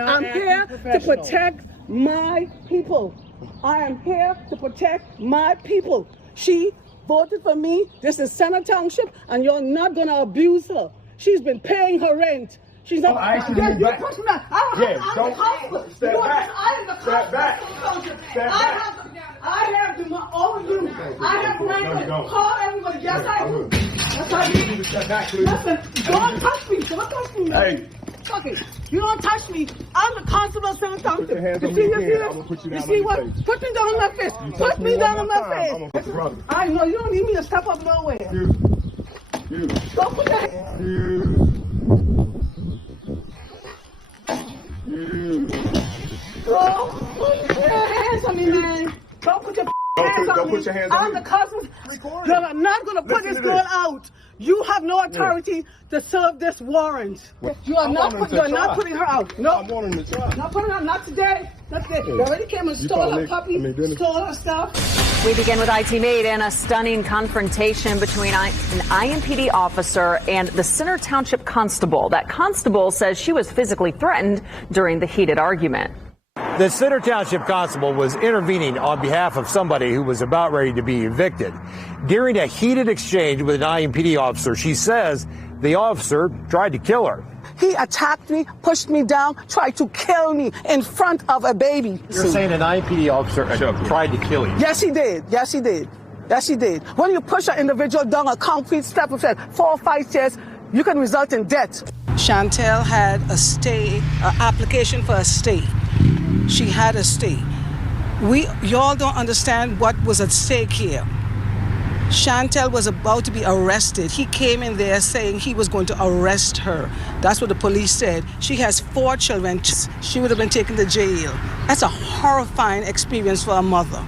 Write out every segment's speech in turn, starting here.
I'm here to protect my people. I am here to protect my people. She voted for me. This is Township, and you're not going to abuse her. She's been paying her rent. She's not. Step back. Step back. I have the all you. I have right to call everybody. Yes, I do. That's how you need to step back, please. Listen, don't touch me. Don't touch me. Hey. Fuck it. You don't touch me. I'm the constable of Township. Put your hands on me again. I'm gonna put you down on your face. Put me down on my face. Put me down on my face. I'm gonna put your brother. I know you don't need me to step up nowhere. You. Don't put your hands. Don't put your hands on me, man. Don't put your hands on me. Don't put your hands on me. I'm the cousin. You're not going to put this girl out. You have no authority to serve this warrant. You are not putting her out. No. I'm wanting to try. Not putting her out. Not today. Not today. They already came and stole her puppy, stole her stuff. We begin with IT Made and a stunning confrontation between an IMPD officer and the Center Township Constable. That constable says she was physically threatened during the heated argument. The Center Township Constable was intervening on behalf of somebody who was about ready to be evicted. During a heated exchange with an IMPD officer, she says the officer tried to kill her. He attacked me, pushed me down, tried to kill me in front of a baby. You're saying an IMPD officer tried to kill you? Yes, he did. Yes, he did. Yes, he did. When you push an individual down a concrete step of 4 or 5 stairs, you can result in death. Chantel had a stay, an application for a stay. She had a stay. Y'all don't understand what was at stake here. Chantel was about to be arrested. He came in there saying he was going to arrest her. That's what the police said. She has 4 children. She would have been taken to jail. That's a horrifying experience for a mother.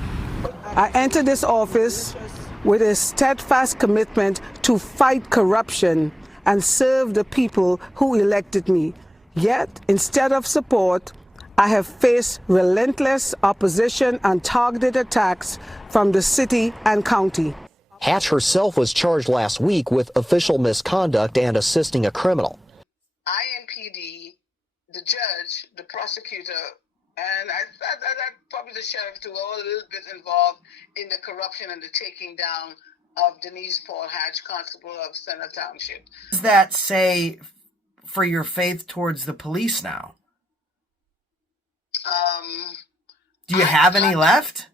I entered this office with a steadfast commitment to fight corruption and serve the people who elected me. Yet, instead of support, I have faced relentless opposition and targeted attacks from the city and county. Hatch herself was charged last week with official misconduct and assisting a criminal. IMPD, the judge, the prosecutor, and I probably the sheriff too, all a little bit involved in the corruption and the taking down of Denise Paul Hatch, Constable of Center Township. What does that say for your faith towards the police now? Do you have any left?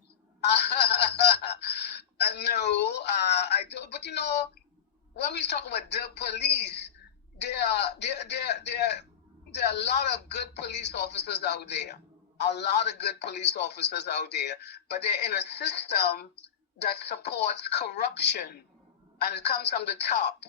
No, I don't. But you know, when we talk about the police, there are a lot of good police officers out there. A lot of good police officers out there, but they're in a system that supports corruption, and it comes from the top.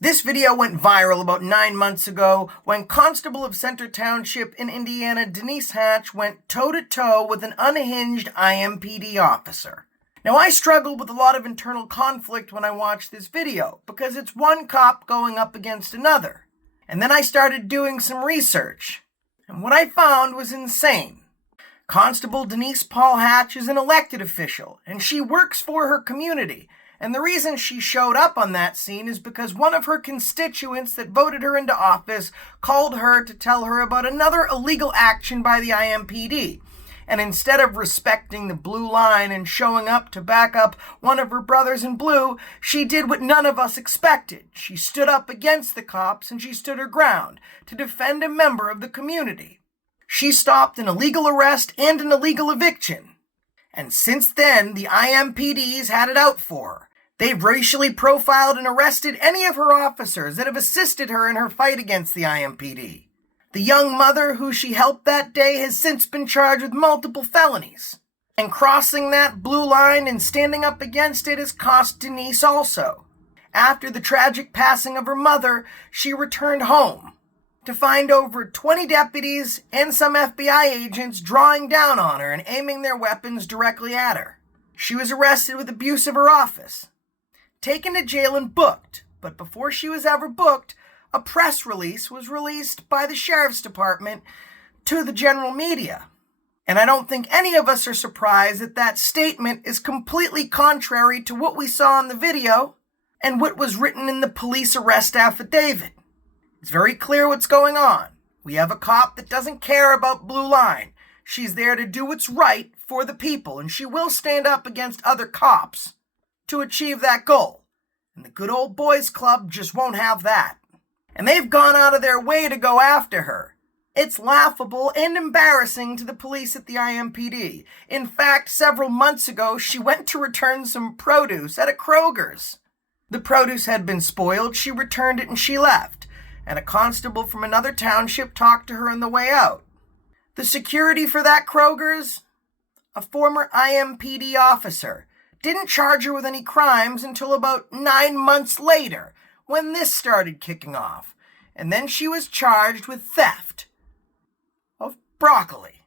This video went viral about 9 months ago when Constable of Center Township in Indiana, Denise Hatch, went toe-to-toe with an unhinged IMPD officer. Now, I struggled with a lot of internal conflict when I watched this video because it's one cop going up against another. And then I started doing some research, and what I found was insane. Constable Denise Paul Hatch is an elected official, and she works for her community. And the reason she showed up on that scene is because one of her constituents that voted her into office called her to tell her about another illegal action by the IMPD. And instead of respecting the blue line and showing up to back up one of her brothers in blue, she did what none of us expected. She stood up against the cops and she stood her ground to defend a member of the community. She stopped an illegal arrest and an illegal eviction. And since then, the IMPD's had it out for her. They've racially profiled and arrested any of her officers that have assisted her in her fight against the IMPD. The young mother who she helped that day has since been charged with multiple felonies. And crossing that blue line and standing up against it has cost Denise also. After the tragic passing of her mother, she returned home to find over 20 deputies and some FBI agents drawing down on her and aiming their weapons directly at her. She was arrested with abuse of her office, taken to jail and booked, but before she was ever booked, a press release was released by the Sheriff's Department to the general media. And I don't think any of us are surprised that that statement is completely contrary to what we saw in the video and what was written in the police arrest affidavit. It's very clear what's going on. We have a cop that doesn't care about blue line. She's there to do what's right for the people, and she will stand up against other cops to achieve that goal. And the good old boys club just won't have that. And they've gone out of their way to go after her. It's laughable and embarrassing to the police at the IMPD. In fact, several months ago, she went to return some produce at a Kroger's. The produce had been spoiled, she returned it and she left. And a constable from another township talked to her on the way out. The security for that Kroger's? A former IMPD officer. Didn't charge her with any crimes until about 9 months later, when this started kicking off. And then she was charged with theft of broccoli.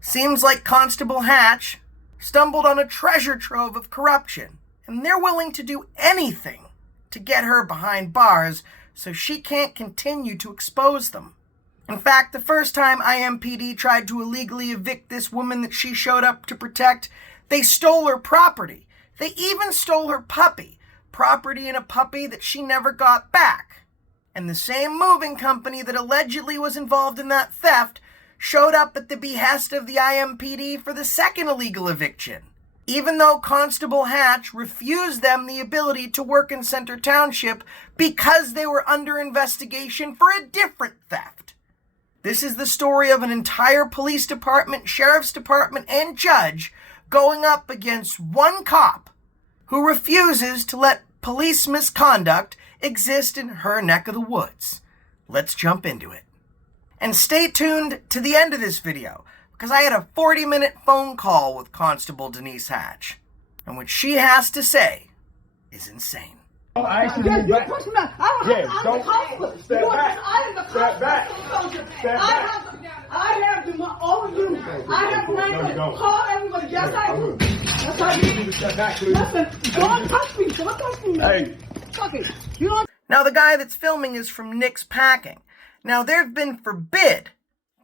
Seems like Constable Hatch stumbled on a treasure trove of corruption, and they're willing to do anything to get her behind bars so she can't continue to expose them. In fact, the first time IMPD tried to illegally evict this woman that she showed up to protect, they stole her property. They even stole her puppy, property and a puppy that she never got back. And the same moving company that allegedly was involved in that theft showed up at the behest of the IMPD for the second illegal eviction, even though Constable Hatch refused them the ability to work in Center Township because they were under investigation for a different theft. This is the story of an entire police department, sheriff's department, and judge going up against one cop who refuses to let police misconduct exist in her neck of the woods. Let's jump into it. And stay tuned to the end of this video, because I had a 40-minute phone call with Constable Denise Hatch. And what she has to say is insane. I actually Yes, you back. push me back. I'm Don't the constable. step You back. I am the Step back. constable. Step back. I have all of you. I have No, you right don't. to call everybody. Yes, I do. will. Yes, I You do. need to step back, please. Listen, don't touch me. Don't touch me. Hey. Fuck it. You don't. Now, the guy that's filming is from Nick's Packing. Now, they've been forbid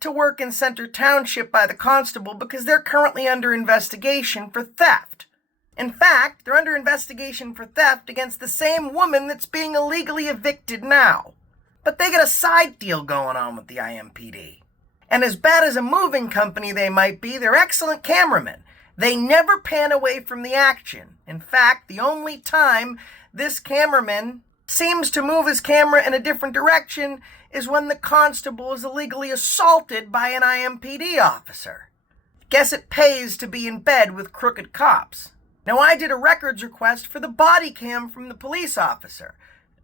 to work in Center Township by the constable because they're currently under investigation for theft. In fact, they're under investigation for theft against the same woman that's being illegally evicted now. But they got a side deal going on with the IMPD. And as bad as a moving company they might be, they're excellent cameramen. They never pan away from the action. In fact, the only time this cameraman seems to move his camera in a different direction is when the constable is illegally assaulted by an IMPD officer. Guess it pays to be in bed with crooked cops. Now, I did a records request for the body cam from the police officer.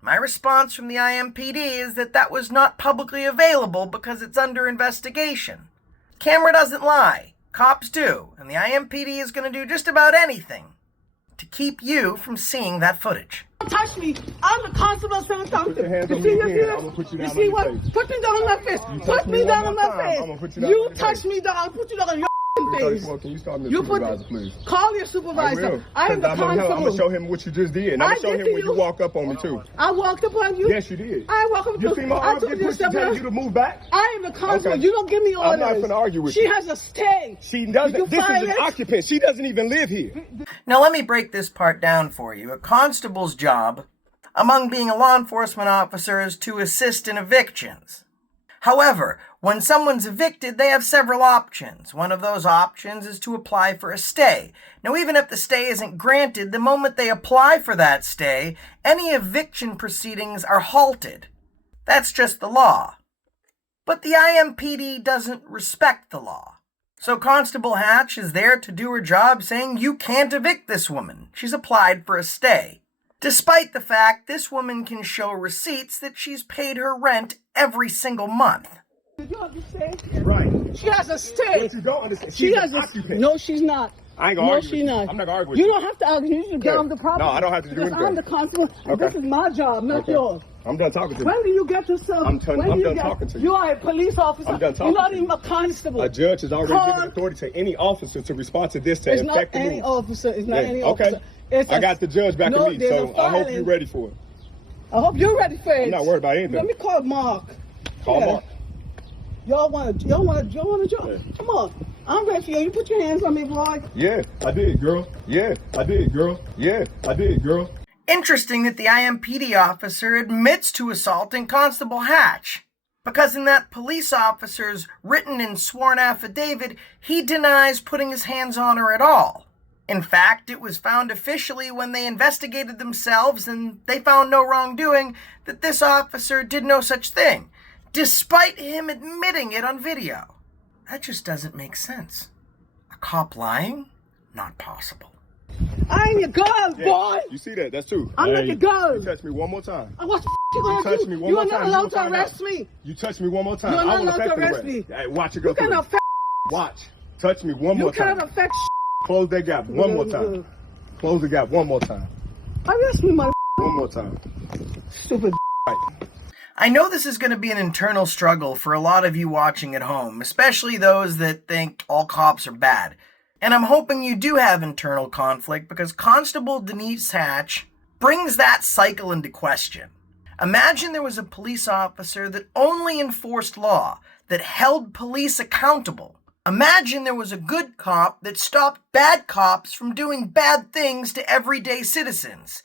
My response from the IMPD is that was not publicly available because it's under investigation. Camera doesn't lie. Cops do. And the IMPD is going to do just about anything to keep you from seeing that footage. Don't touch me. I'm the constable of Center Township. Put your hands You on see, me you again. see I'm this? gonna put you You down see on what? your face. Put me down on my face. touch Put me me one down more on my time, face. I'm gonna put you down You on your touch face. me down. I'll put you down on your face. 34, can you start me a You put supervisor, please? call your I supervisor. will. I am the I'm gonna constable. show him what you just did. And I'm I gonna show did him to when you you. walk up on me, too. I walked upon you. Yes, you did. I walked up. You see my I arm told get you to pushed step and telling back. you to move back? I am the constable. Okay. You don't give me orders. I'm not gonna argue with she you. has a stay. She Did you doesn't. This is find an it? occupant. She doesn't even live here. Now, let me break this part down for you. A constable's job, among being a law enforcement officer, is to assist in evictions. However, when someone's evicted, they have several options. One of those options is to apply for a stay. Now, even if the stay isn't granted, the moment they apply for that stay, any eviction proceedings are halted. That's just the law. But the IMPD doesn't respect the law. So Constable Hatch is there to do her job, saying, you can't evict this woman. She's applied for a stay. Despite the fact this woman can show receipts that she's paid her rent every single month. Did you understand? Right. She has a stay. What you don't understand, She she's has an a occupant. No, she's not. I ain't gonna No, argue with she's you. not. I'm not gonna argue with you. you. don't have to argue. You need to get Okay. on the property. No, I don't have to do because anything. I'm the constable. And Okay. this is my job, not Okay. yours. I'm done talking to you. When do you get yourself? I'm done talking to you. You are a police officer. I'm done talking You're not to even you. a constable. A judge has already Call- given authority to any officer to respond to this to It's not affect the any move. officer. It's not Yeah, any okay. officer. It's I a- got the judge back No, of me, there's so a I hope filing. you're ready for it. I hope you're ready for it. I'm not worried about anything. Let me call Mark. Call Yeah. Mark. Y'all want to job? Yeah. Come on. I'm ready for you. You put your hands on me, boy. Yeah, I did, girl. Yeah, I did, girl. Yeah, I did, girl. Interesting that the IMPD officer admits to assaulting Constable Hatch. Because in that police officer's written and sworn affidavit, he denies putting his hands on her at all. In fact, it was found officially when they investigated themselves and they found no wrongdoing that this officer did no such thing, despite him admitting it on video. That just doesn't make sense. A cop lying? Not possible. I ain't your girl, boy. You see that? That's true. I'm not your girl. You touch me one more time. What the you gonna touch do? me one You more are not time, allowed you to will find arrest out. me. You touch me one more time. You are not I will allowed to affect the arrest rest. me. Hey, watch it go You through. cannot affect. Watch. Touch me one You more time. cannot affect. Close that gap one more time. Close the gap one more time. Arrest me, mother. One more time. Stupid. I know this is going to be an internal struggle for a lot of you watching at home, especially those that think all cops are bad. And I'm hoping you do have internal conflict because Constable Denise Hatch brings that cycle into question. Imagine there was a police officer that only enforced law, that held police accountable. Imagine there was a good cop that stopped bad cops from doing bad things to everyday citizens.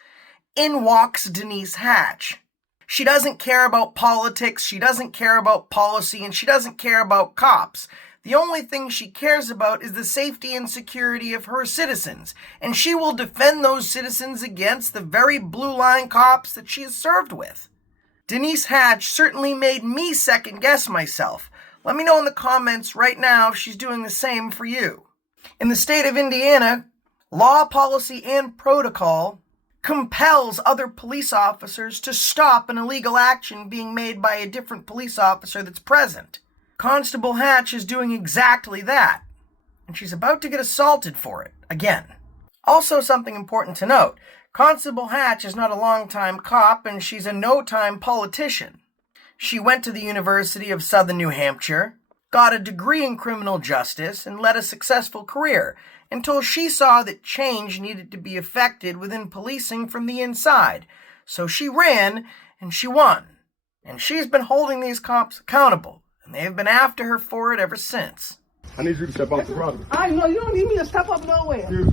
In walks Denise Hatch. She doesn't care about politics, she doesn't care about policy, and she doesn't care about cops. The only thing she cares about is the safety and security of her citizens, and she will defend those citizens against the very blue-line cops that she has served with. Denise Hatch certainly made me second-guess myself. Let me know in the comments right now if she's doing the same for you. In the state of Indiana, law, policy, and protocol compels other police officers to stop an illegal action being made by a different police officer that's present. Constable Hatch is doing exactly that, and she's about to get assaulted for it, again. Also something important to note, Constable Hatch is not a long-time cop and she's a no-time politician. She went to the University of Southern New Hampshire, got a degree in criminal justice, and led a successful career until she saw that change needed to be effected within policing from the inside. So she ran and she won. And she's been holding these cops accountable. And they've been after her for it ever since. I need you to step off the property. I know, you don't need me to step up nowhere. You.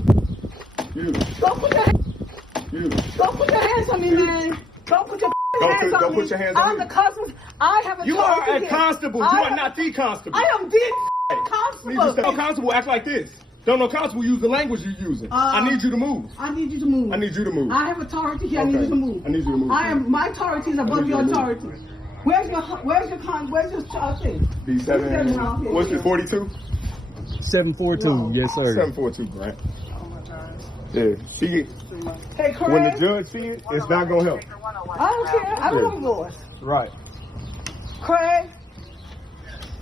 Don't put your hands on me, man. Don't put your hands on me. Don't put your hands on me. I'm the constable. I have a You are a constable. You are not the constable. I am the constable. No constable act like this. Don't know constable use the language you're using. I need you to move. I need you to move. I need you to move. I have authority here. I need you to move. I need you to move. My authority is above your authority. Where's your thing? B7. What's it, 42? 742, yes sir. 742, right? Yeah, see it. Hey, Craig. When the judge see it, it's not gonna help. I don't care. I don't want yours. Right. Craig,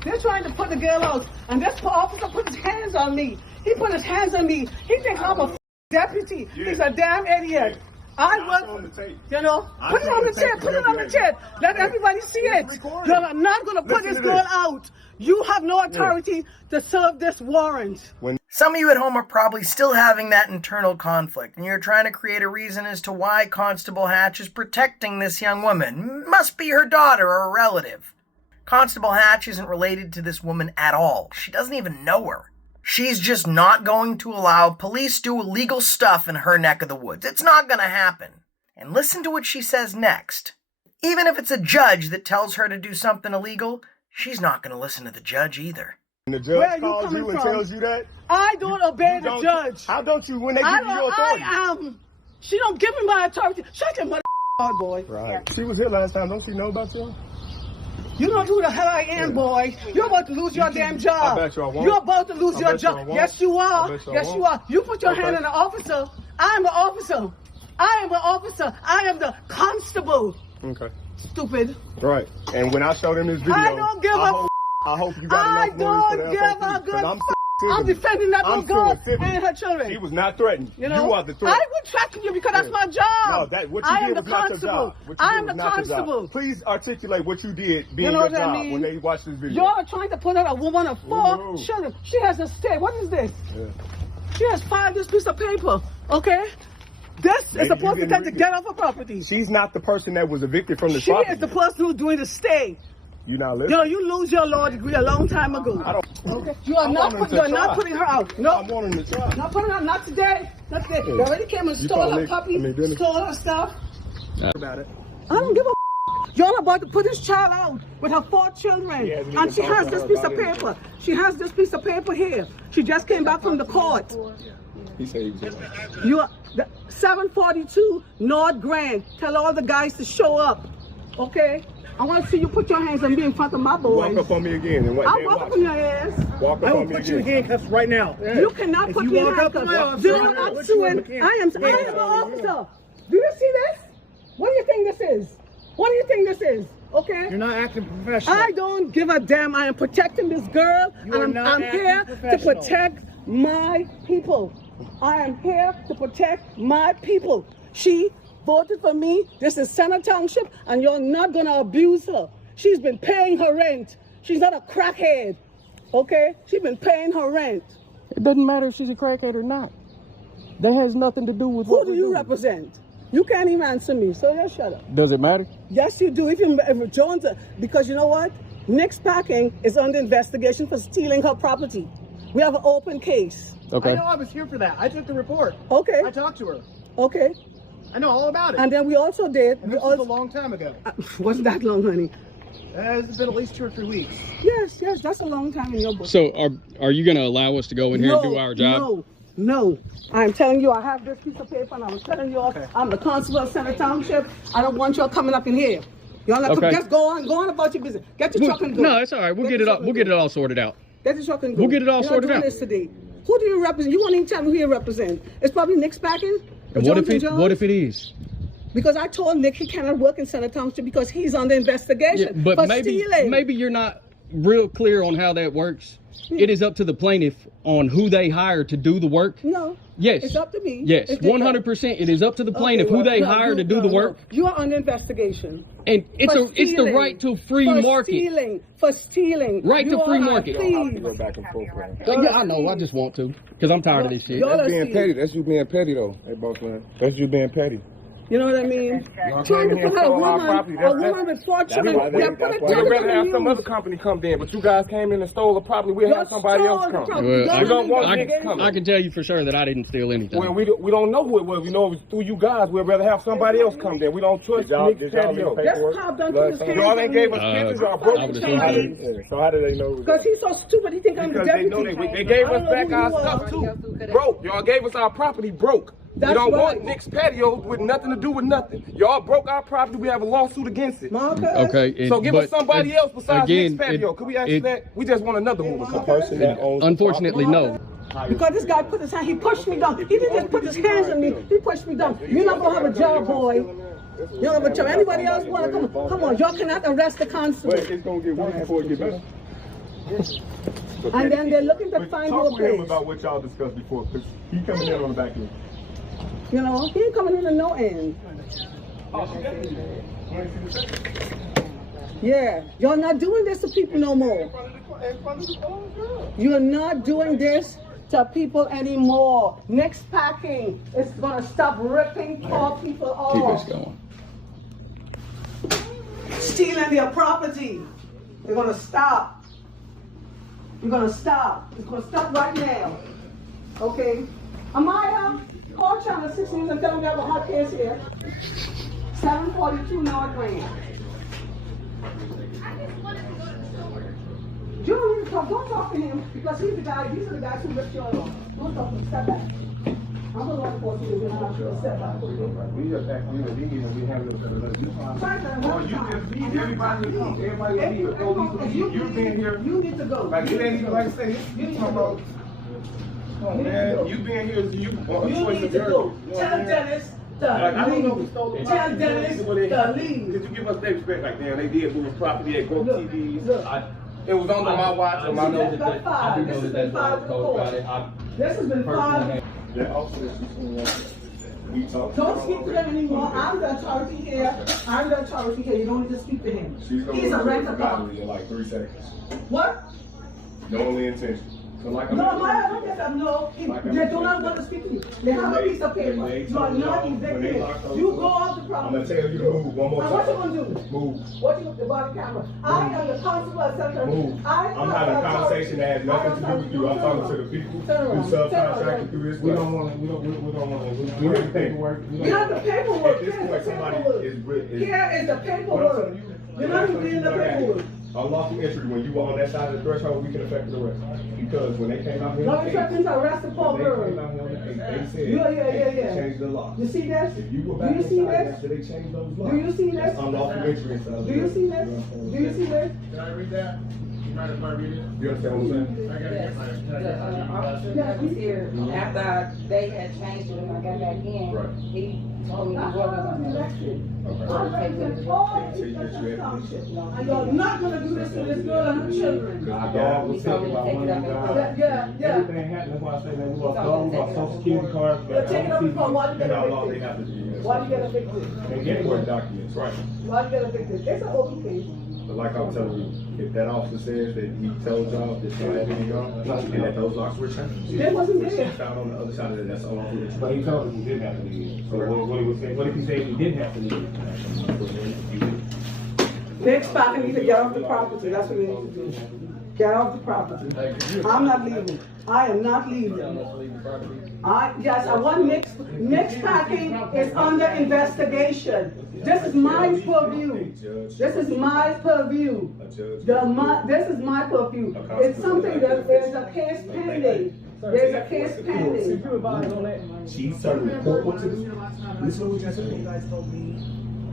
they're trying to put the girl out, and this officer put his hands on me. He put his hands on me. He thinks I'm a deputy. Yeah. He's a damn idiot. I was, you know, put it on the tape, put it on the tape. Let everybody see it. You're not going to put this girl out. You have no authority to serve this warrant. Some of you at home are probably still having that internal conflict, and you're trying to create a reason as to why Constable Hatch is protecting this young woman. Must be her daughter or a relative. Constable Hatch isn't related to this woman at all. She doesn't even know her. She's just not going to allow police do illegal stuff in her neck of the woods. It's not going to happen. And listen to what she says next. Even if it's a judge that tells her to do something illegal, she's not going to listen to the judge either. When the judge calls you and tells you that? I don't obey the judge. How don't you when they give you your authority? She don't give me my authority. Shut your mother boy. Right. She was here last time. Don't she know about you? You don't know who the hell I am, boy. You're about to lose your damn job. I bet you I won't. You're about to lose your job. Yes, you are. Yes, you are. You put your hand on the officer. I am the officer. I am the officer. I am the constable. Okay. Stupid. Right. And when I show them this video, I don't give a I hope you got enough words for that. I don't give a good I'm defending that little girl and her children. She was not threatened. You are the threat. I would threaten you because that's my job. No, what you did was not your job. I am the constable. Please articulate what you did being your job when they watch this video. You're trying to put out a woman of 4 children. She has a stay. What is this? Yeah. She has filed this piece of paper. Okay? This is supposed to tell to get off her property. She's not the person that was evicted from the She property. is the person who's doing the stay. You not listening? You lose your law degree a long time ago. Okay. You are not putting her out. No. I'm wanting to try. Not putting her out. Not today. Not today. They already came and stole her puppy, stole her stuff. About it. I don't give a Y'all about to put this child out with her 4 children. And she has this piece of paper. She has this piece of paper here. She just came back from the court. He said he was just... You are 742 North Grand. Tell all the guys to show up. Okay? I want to see you put your hands on me in front of my boys. Walk up on me again. And I'll walk up on your ass. Walk up I will on me put you in again. handcuffs right now. You cannot put me in handcuffs. Do not up to it. I am an officer. Do you see this? What do you think this is? What do you think this is? Okay? You're not acting professional. I don't give a damn. I am protecting this girl. And I'm here to protect my people. I am here to protect my people. She voted for me. This is Center Township, and you're not going to abuse her. She's been paying her rent. She's not a crackhead. Okay? She's been paying her rent. It doesn't matter if she's a crackhead or not. That has nothing to do with Who do you represent? You can't even answer me, so just shut up. Does it matter? Yes, you do. If Jones, because you know what? Nick's Packing is under investigation for stealing her property. We have an open case. Okay. I know, I was here for that. I took the report. Okay. I talked to her. Okay. I know all about it. And then we also did. And this was a long time ago. Wasn't that long, honey? It's been at least 2 or 3 weeks. Yes, that's a long time in your book. So are you going to allow us to go in here and do our job? No. I'm telling you, I have this piece of paper, and I was telling you, I'm the constable of Center Township. I don't want y'all coming up in here. Y'all not just go on about your business. Get your truck and go. No, it's all right. We'll get it all sorted out. Get your truck and go. We'll get it all sorted out. This today. Who do you represent? You won't even tell me who you represent. It's probably Nick's Packing. And what if it is? Because I told Nick he cannot work in Center Township because he's under investigation but for stealing. Maybe you're not real clear on how that works. It is up to the plaintiff on who they hire to do the work. No. Yes. It's up to me. Yes. 100%. It is up to the plaintiff who they hire to do the work. You are under investigation. And it's the right to free market. For stealing. Right to free market. Go back and forth, man. Yeah, I know. I just want to. Because I'm tired of this shit. That's being petty. That's you being petty, though. Hey, boss man. That's you being petty. You know what I mean? Trying to put a woman with 4 children. We'd rather have some other company come in, but you guys came in and stole the property. We'll have somebody else come. I can tell you for sure that I didn't steal anything. Well, we don't know who it was. We know it was through you guys. We'd rather have somebody else come there. We don't trust Nick's Patio. Y'all ain't gave us pictures. Y'all broke the TV. So how did they know? Because he's so stupid. He think I'm the deputy. They gave us back our stuff too. Broke. Y'all gave us our property broke. We don't want Nick's Patio with nothing to do with nothing. Y'all broke our property. We have a lawsuit against it. Okay. So give us somebody else besides Nick's Patio. Could we ask that? We just want another moving company. Unfortunately, no. Because this guy put his hand, he pushed me down. He didn't just put his hands on me. He pushed me down. You're not gonna have a job, boy. You don't have a job. Anybody else wanna come? Come on, y'all cannot arrest the constable. But it's gonna get worse before it gets better. And then they're looking to find your Talk to him about what y'all discussed before, because he coming in on the back end. You know, he ain't coming in at no end. Yeah, y'all not doing this to people no more. You're not doing this to people anymore. Next Packing is gonna stop ripping poor people off. Keep this going. Stealing their property. They're gonna stop. You're gonna stop. It's gonna stop right now. Okay? Amaya, call Channel 6 News and tell them we have a hot case here. 742 North Grand. You don't need to talk. Don't talk to him because he's the guy. These are the guys who ripped you off. Don't talk to him. Step back. I'm the one for you. I'm not sure. Step back. We just asked you to leave and we have a you being here. You need to go. Like it ain't even like say you need to go. Oh man, you being here is you need to go. Tell Dennis I don't know who stole it. Tell Dennis to leave. Could you give us their respect? Like damn, they did move property, they broke TVs. It was under my watch and my nose. I do know that that's this has been 5. Don't speak to them anymore. I'm the authority here. I'm the authority here. You don't need to speak to him. He's a rent-a-car. In like 3 seconds. What? No only intention. Like no, I don't get them. No, they do not want to speak to you. They have a piece of paper. You are not evicted. You go off the property. I'm gonna tell you to move one more time. What you gonna do? Move. What you the body camera? I am the constable, etc. Move. I'm having a conversation that has nothing to do with you. I'm talking to the people who subcontracted through this. We don't want to. We have the paperwork. We have the paperwork. At this point, somebody is. Here is the paperwork. You're not even in the paperwork. Unlawful entry, when you were on that side of the threshold, we can affect the arrest. Because when they came out here, no instructions to arrest the poor girl. They said yeah. change the law. You see this? If you go back inside after they change those laws, do you see this? Unlawful entry and stuff. Do you see this? Do you see this? Can I read that? You mind if I read it? You understand what I'm saying? I gotta get my The officer that was here after they had changed it and I got back in, he told me he wasn't elected. I'm representing all people in the township. And you're not going to do this to this girl and her children. We talking about one of you guys. Yeah. Everything happened. That's why I say that we lost phones, our social security cards. You're taking up the phone. Why do you get they have to evicted? do. Why do you get evicted? And getting work documents, right? Why do you get evicted? It's an open case. But like I was telling you, if that officer says that he told y'all that y'all had any gun, and that those locks were changed. They wasn't there. Found on the other side of it, that's all I'm doing. But he told us he didn't have to leave. So what if he said he didn't have to leave? Next time, I need to get off the property. That's what we need to do. Get off the property. I'm not leaving. I am not leaving. Yes, I want mixed packing is under investigation. This is my purview. This is my purview. This is my purview. It's something that there's a case pending. There's a case pending. She's starting to report what to do. Listen to what you're saying.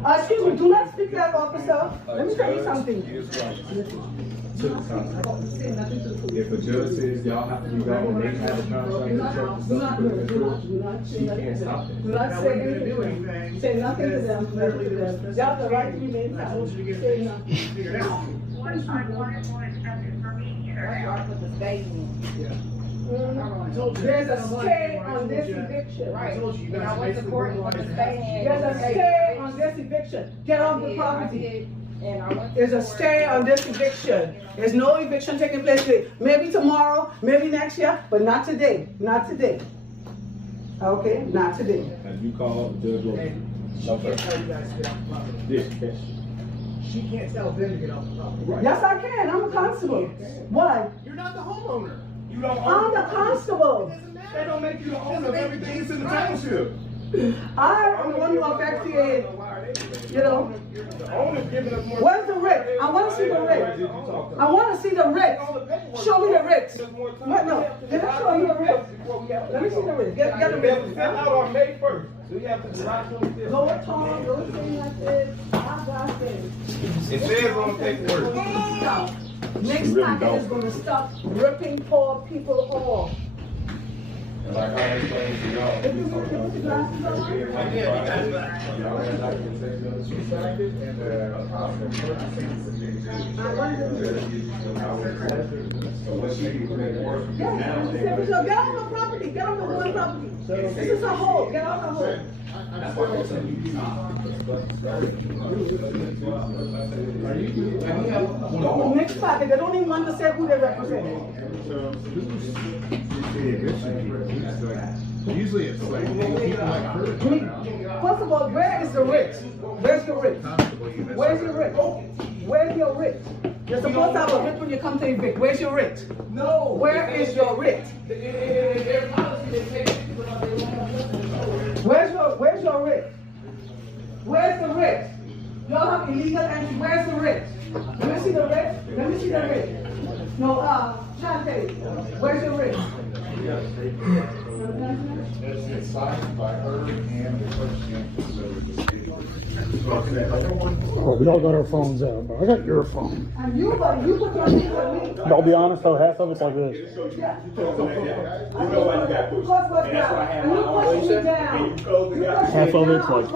Excuse me, do not speak to that officer. Let me tell you something. If a judge says y'all have to be gone, they have a contract to check the stuff, she can't stop it. Do not say anything. Say nothing to them. You have the right to remain silent. Say nothing. There's a stay on this eviction. Right. And I went to court for the stay. There's a stay on this eviction. Get off the property. There's a stay on this eviction. There's no eviction taking place today. Maybe tomorrow, maybe next year, but not today. Not today. Okay? Not today. And you call Judge Logan. She can't tell you guys to get off the property. Yes. She can't tell them to get off the property. Right. Yes, I can. I'm a constable. Why? You're not the homeowner. You don't I'm the constable. That don't make you the owner of everything that's in the township. I'm the one who affected it. You know. The owner's giving us more. Where's the writ? I want to see the writ. I want to see the writ. Show me the writ. What? No. Let me show you the writ. Let me see the writ. Get the writ. Send out on May 1st. Do you have to not show this? Go Tom, go thing like this. I got things. It says on the paperwork. Next time is going to stop ripping poor people off. Like I explained to y'all. If you put the glasses on. Get off the property. Get off the one property. This is a hole. Get off the hole. Next packet, they don't even want to say who they represent. Usually it's like people like her. First of all, where is the writ? Where's your writ? Where's your writ? Where's your writ? You're supposed to have a writ when you come to evict. Where's your writ? No. Where is your writ? Where's your writ? Where's the writ? Y'all have illegal entry. Where's the writ? Let me see the writ. Let me see the writ. No, Chante, where's your writ? It's signed by her and the clerk. Oh, we all got our phones out, but I got your phone. And you, buddy, you put your name on me. I'll be honest, though, half of it's like this. Yeah. Half of it's like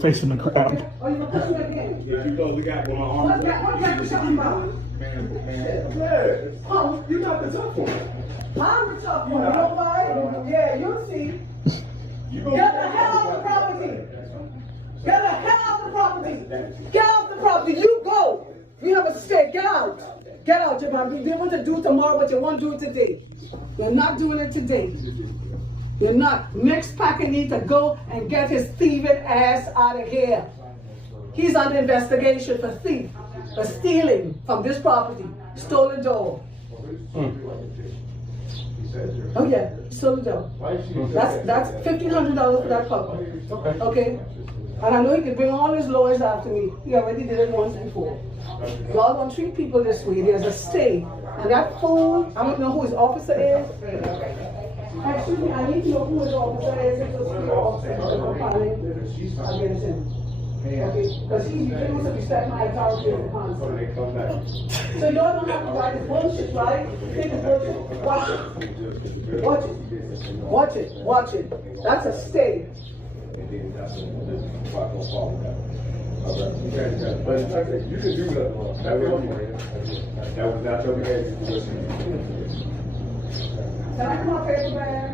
facing the crowd. Oh, you're pushing it again. You go, we got one on. What's that you talking about? Oh, You got the tough one. I'm the tough one. You know why? Yeah, you'll see. Get the hell off the property. Get the hell off the property. Get off the property. You go. You have a stay. Get out. Get out. You're going to be able to do tomorrow, but you won't do it today. You're not doing it today. You're not. Next packet need to go and get his thieving ass out of here. He's under investigation for thief, for stealing from this property. Stole the door. Oh yeah, stole the door. That's $1,500 for that puppy. Okay? And I know he can bring all his lawyers after me. He already did it once before. Y'all don't treat people this way. There's a stay. And that fool, I don't know who his officer is. Excuse me, I need to know who his officer is. It's a officer against him. Okay? Because he wants to respect my authority as a constable. So y'all don't have to write this bullshit, right? Think it's bullshit. Watch it. Watch it. Watch it. Watch it. That's a stay. But you could do that. That was not your behavior. Can I come up paper bag?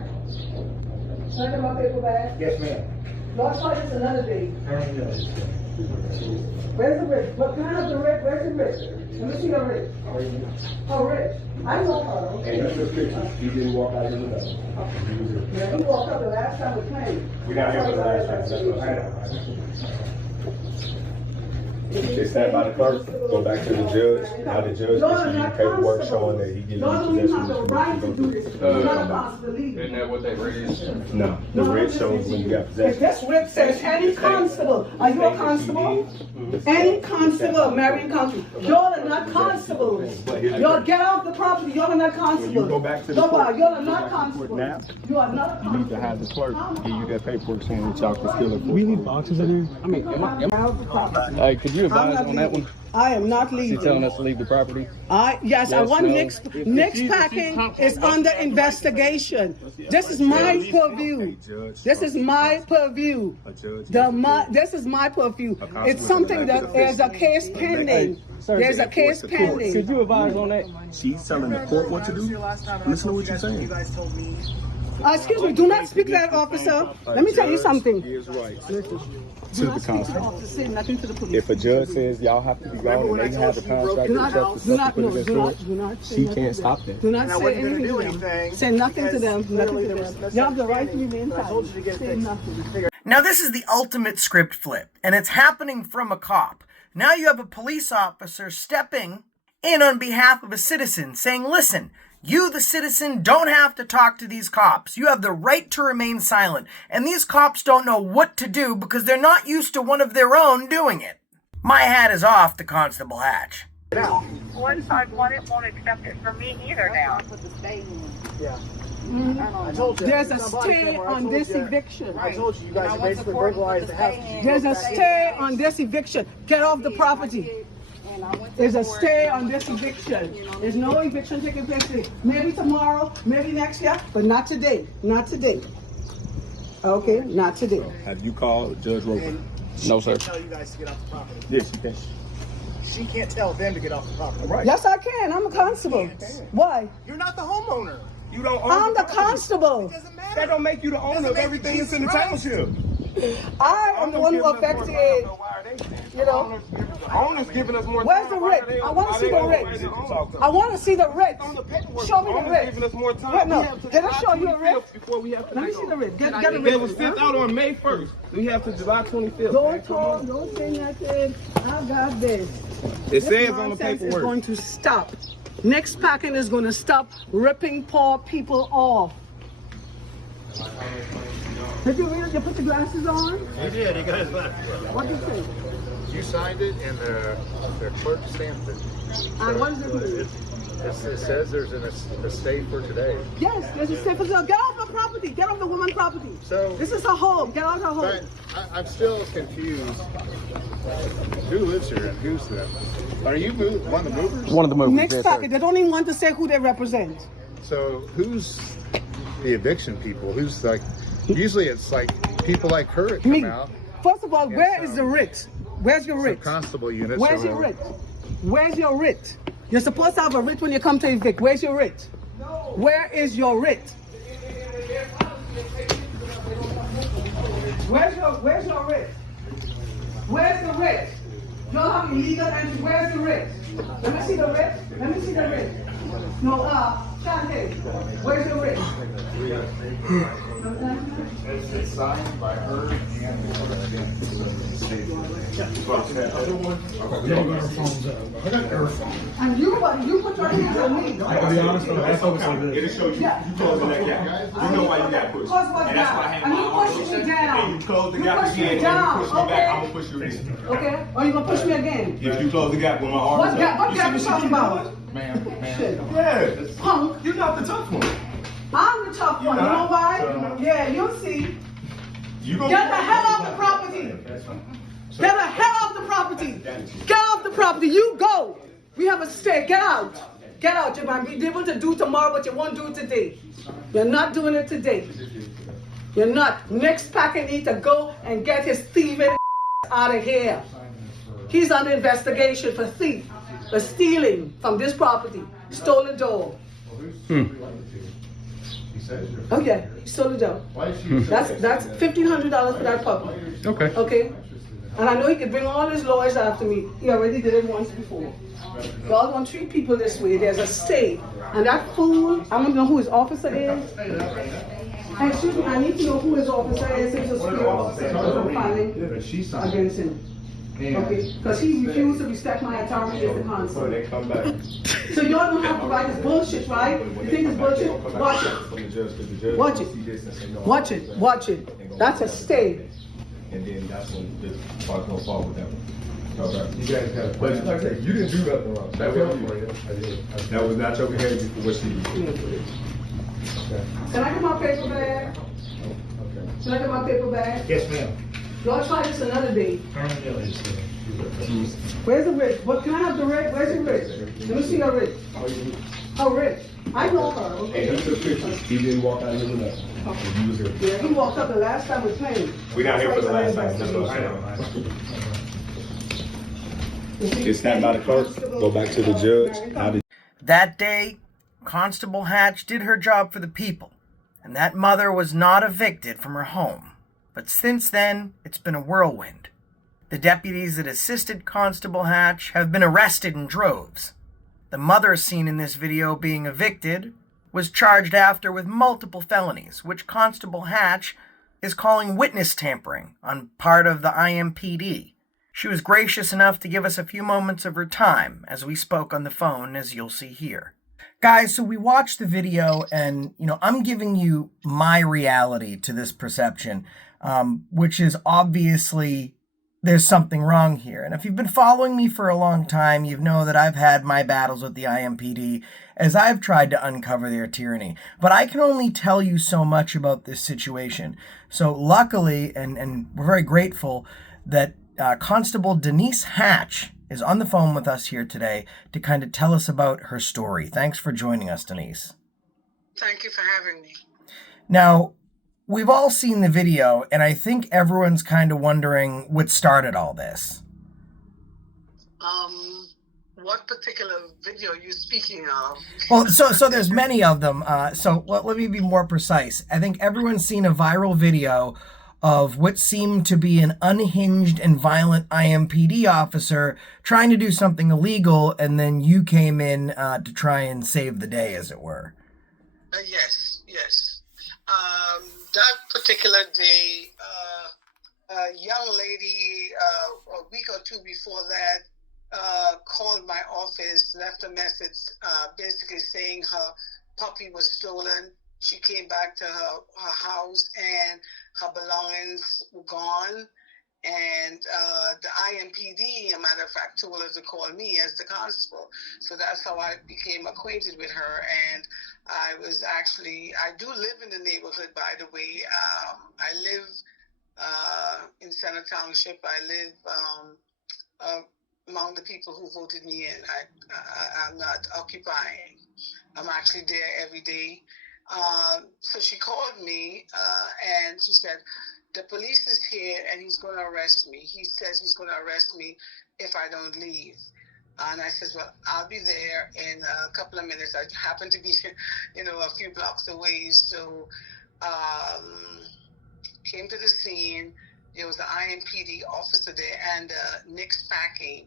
Can I come up paper bag? Yes, ma'am. Last night is another day. Where's the wrist? What kind of the wrist? Where's the wrist? Let me see your wrist. Her wrist. I know her. And that's the picture. He didn't walk out here with us. Yeah, he walked out the last time we came. We got here for the last time. That's what I know. They sat by the clerk, go back to the judge. Now the judge issued paperwork showing that he didn't have the right to do this. Isn't that what they read? No, the red shows when you got possession. This whip says any constable. Are you a constable? Any constable, American constable. Y'all are not constables. Y'all get off the property. Y'all are not constables. You go back to the clerk. Y'all are not constables. Now, you are not a constable. you need to have the clerk give you that paperwork saying that y'all can steal it. We need boxes in there. I mean, hey, could you advise on that one? I am not leaving. She telling us to leave the property? Yes, I want Nick's packing is under investigation. This is my purview. This is my purview. This is my purview. It's something that there's a case pending. There's a case pending. Could you advise on that? She's telling the court what to do. Listen to what you're saying. Excuse me, do not speak to that officer. Let me tell you something. He is right. To the constable. Say nothing to the police. If a judge says y'all have to be gone and they can have a contract she can't stop that. Do not say anything to them. Say nothing to them. Nothing to them. You have the right to remain silent. Say nothing. Now this is the ultimate script flip, and it's happening from a cop. Now you have a police officer stepping in on behalf of a citizen, saying, listen, you, the citizen, don't have to talk to these cops. You have the right to remain silent. And these cops don't know what to do because they're not used to one of their own doing it. My hat is off to Constable Hatch. One side won't accept it from me either now. Yeah. I told you. There's a stay on this eviction. I told you, you guys basically burglarized the house. There's a stay on this eviction. Get off the property. There's a stay on this eviction. There's no eviction taking place today. Maybe tomorrow, maybe next year, but not today. Not today. Okay, not today. Have you called Judge Roper? No, sir. She can't tell you guys to get off the property. Yes, you can. She can't tell them to get off the property. Right. Yes, I can. I'm a constable. Why? You're not the homeowner. You don't own I'm the constable. It doesn't matter. That don't make you the owner of everything that's in the township. I am the one who affected it. You know. Owners giving us more time. Where's the writ? I want to see the writ. I want to see the writ. Show me the writ. Giving us more time. Wait, no. Did I show you a writ? Before we have to Let me see the writ. Get a writ. It was sent out on May 1st. We have to July 25th. Don't say nothing. I got this. It says on the paperwork. It's going to stop. Next packing is going to stop ripping poor people off. Did you read? You put the glasses on? He did. He got his glasses on. What did you say? You signed it, and the clerk stamped it. And what does it mean? It says there's a stay for today. Yes, there's a stay for today. Get off the property. Get off the woman's property. So this is her home. Get out her home. But I'm still confused. Who lives here and who's them? Are you one of the movers? One of the movers. Next packet. They don't even want to say who they represent. So who's the eviction people? Who's like? Usually it's like people like her that come out. First of all, where is the writ? Where's your writ? Constable units. Where's your writ? Where's your writ? You're supposed to have a writ when you come to evict. Where's your writ? Where is your writ? Where's your writ? Where's the writ? Y'all have illegal entry. Where's the writ? Let me see the writ. Let me see the writ. No, Shantae, where's the writ? It's signed by her and the And you put your hands on me. I'll be honest, that's okay. It'll show you. You closing that gap. You know why you got pushed. And that's why I had my arm. And you close the gap again, and you push me back, I'm gonna push you again. Okay? Or you gonna push me again? If you close the gap with my arm. What gap you talking about? Ma'am. Yeah. Punk. You're not the tough one. I'm the tough one. You know why? Yeah, you'll see. Get the hell off the property. Get the hell off the property. Get off the property. You go. We have a stay. Get out. Get out. You might be able to do tomorrow, but you won't do it today. You're not doing it today. You're not. Next packet need to go and get his thieving out of here. He's under investigation for thief, for stealing from this property. Stole the door. Oh yeah, he stole the door. That's $1,500 for that puppy. Okay. Okay. And I know he could bring all his lawyers after me. He already did it once before. Y'all don't treat people this way. There's a state. And that fool, I don't know who his officer is. Excuse me, I need to know who his officer is. He's a security officer. I'm filing against him. Okay, because he refused to respect my authority as the constable. So y'all don't have to write this bullshit, right? You think it's bullshit? Watch it. Watch it. Watch it. Watch it. That's a stay. And then that's when the part gonna fall with that one. Okay. You guys got a question. Like I said, you didn't do nothing wrong. That was not your behavior for what she did. Can I get my paper bag? Can I get my paper bag? Yes, ma'am. Y'all try this another day. Where's the writ? What can I have the writ? Where's the writ? Let me see her writ. Her writ. I know her. Okay. He didn't walk out here with us. He was here. Yeah, he walked up the last time we played. We're not here for the last time. That's what I'm saying. It's not by the clerk. Go back to the judge. That day, Constable Hatch did her job for the people, and that mother was not evicted from her home. But since then, it's been a whirlwind. The deputies that assisted Constable Hatch have been arrested in droves. The mother seen in this video being evicted was charged after with multiple felonies, which Constable Hatch is calling witness tampering on part of the IMPD. She was gracious enough to give us a few moments of her time as we spoke on the phone, as you'll see here. Guys, so we watched the video and, I'm giving you my reality to this perception, which is obviously there's something wrong here. And if you've been following me for a long time, you know that I've had my battles with the IMPD as I've tried to uncover their tyranny. But I can only tell you so much about this situation. So luckily, and we're very grateful that Constable Denise Hatch is on the phone with us here today to kind of tell us about her story. Thanks for joining us, Denise. Thank you for having me. Now, we've all seen the video, and I think everyone's kind of wondering what started all this. What particular video are you speaking of? Well, so there's many of them. Let me be more precise. I think everyone's seen a viral video of what seemed to be an unhinged and violent IMPD officer trying to do something illegal, and then you came in to try and save the day, as it were. Yes. That particular day, a young lady, a week or two before that, called my office, left a message basically saying her puppy was stolen. She came back to her house and her belongings were gone. And the IMPD, a matter of fact, told her to call me as the constable. So that's how I became acquainted with her. And I do live in the neighborhood, by the way. I live in Center Township. I live among the people who voted me in. I'm not occupying. I'm actually there every day. So she called me and she said, the police is here and he's going to arrest me. He says he's going to arrest me if I don't leave. And I said, well, I'll be there in a couple of minutes. I happen to be, a few blocks away. So came to the scene. There was an IMPD officer there and Nick's Packing,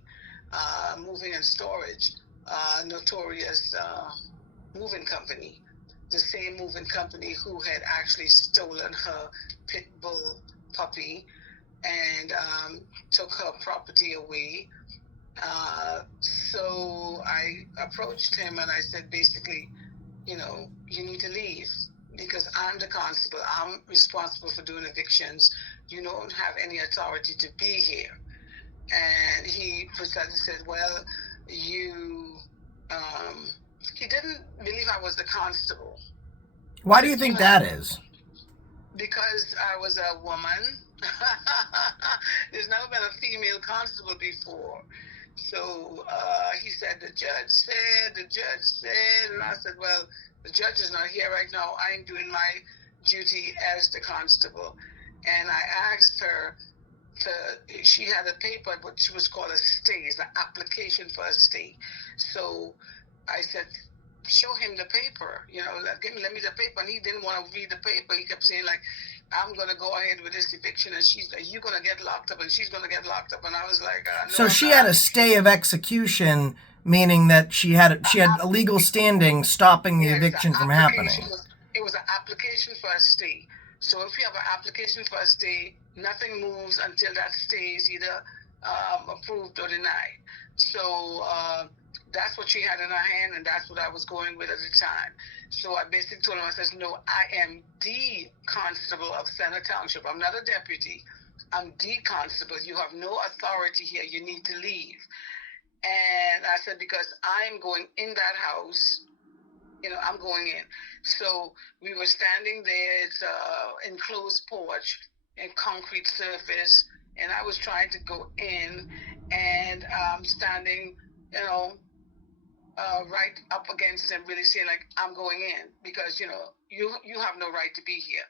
moving and storage, notorious moving company. The same moving company who had actually stolen her pit bull puppy and took her property away. So I approached him and I said, basically, you know, you need to leave because I'm the constable. I'm responsible for doing evictions. You don't have any authority to be here. And he precisely said, well, you, he didn't believe I was the constable. Why do you think that is? Because I was a woman. There's never been a female constable before. So he said, the judge said, and I said, well, the judge is not here right now. I'm doing my duty as the constable. And I asked her she had a paper, which was called a stay, it's an application for a stay. So I said, show him the paper, you know, let me the paper. And he didn't want to read the paper. He kept saying, like, I'm going to go ahead with this eviction, and you're going to get locked up, and she's going to get locked up. And I was like, no, so she had a stay of execution, meaning that she had a legal standing stopping the eviction from happening. It was an application for a stay. So if you have an application for a stay, nothing moves until that stay is either approved or denied. So that's what she had in her hand, and that's what I was going with at the time. So I basically told him, I says, no, I am the constable of Center Township. I'm not a deputy. I'm the constable. You have no authority here. You need to leave. And I said, because I'm going in that house, you know, I'm going in. So we were standing there. It's an enclosed porch and concrete surface. And I was trying to go in, and standing, you know, right up against him, really saying, like, I'm going in because, you know, you have no right to be here.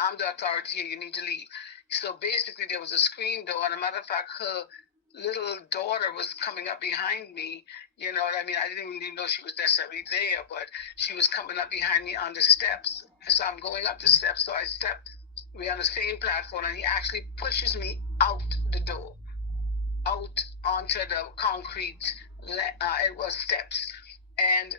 I'm the authority here. You need to leave. So basically there was a screen door. And a matter of fact, her little daughter was coming up behind me. You know what I mean? I didn't even know she was necessarily there, but she was coming up behind me on the steps. So I'm going up the steps. So I stepped. We're on the same platform, and he actually pushes me out the door, out onto the concrete. It was steps, and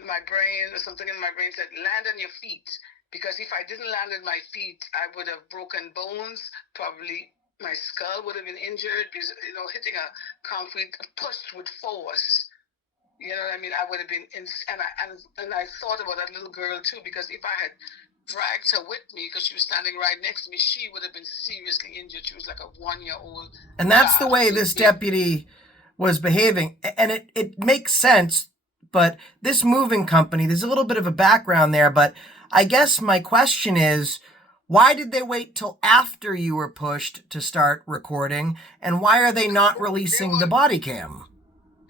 my brain, something in my brain said, land on your feet, because if I didn't land on my feet, I would have broken bones, probably my skull would have been injured, because, you know, hitting a concrete pushed with force, you know what I mean? I would have been, and I thought about that little girl too, because if I had dragged her with me, because she was standing right next to me, she would have been seriously injured. She was like a 1-year-old. And that's the way this deputy was behaving. And it makes sense, but this moving company, there's a little bit of a background there, but I guess my question is, why did they wait till after you were pushed to start recording, and why are they not releasing the body cam?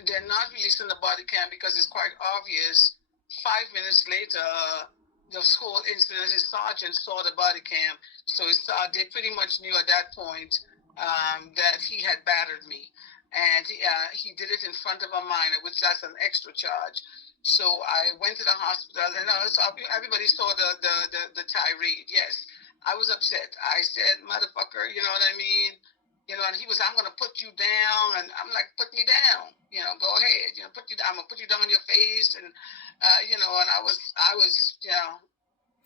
They're not releasing the body cam because it's quite obvious. 5 minutes later, this whole incident, his sergeant saw the body cam, so they pretty much knew at that point that he had battered me. And he did it in front of a minor, which that's an extra charge. So I went to the hospital, and everybody saw the tirade. Yes, I was upset. I said, motherfucker, you know what I mean? You know, and he was, I'm going to put you down. And I'm like, put me down. You know, go ahead. You know, I'm going to put you down on your face. And, you know, and I was, you know,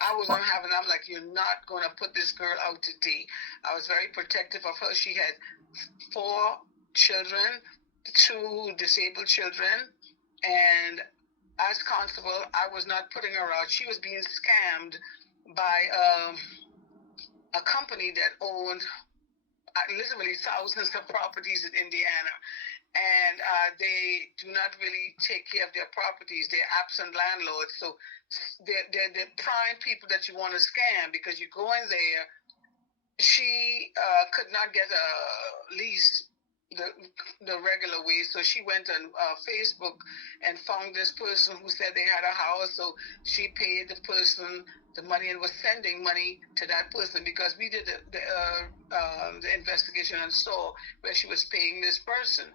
I was unhappy. I'm like, you're not going to put this girl out to tea. I was very protective of her. She had 4 children, 2 disabled children, and as constable, I was not putting her out. She was being scammed by a company that owned literally thousands of properties in Indiana, and they do not really take care of their properties. They're absent landlords, so they're prime people that you want to scam, because you go in there. She could not get a lease the regular way, so she went on Facebook and found this person who said they had a house, so she paid the person the money and was sending money to that person, because we did the investigation and saw where she was paying this person.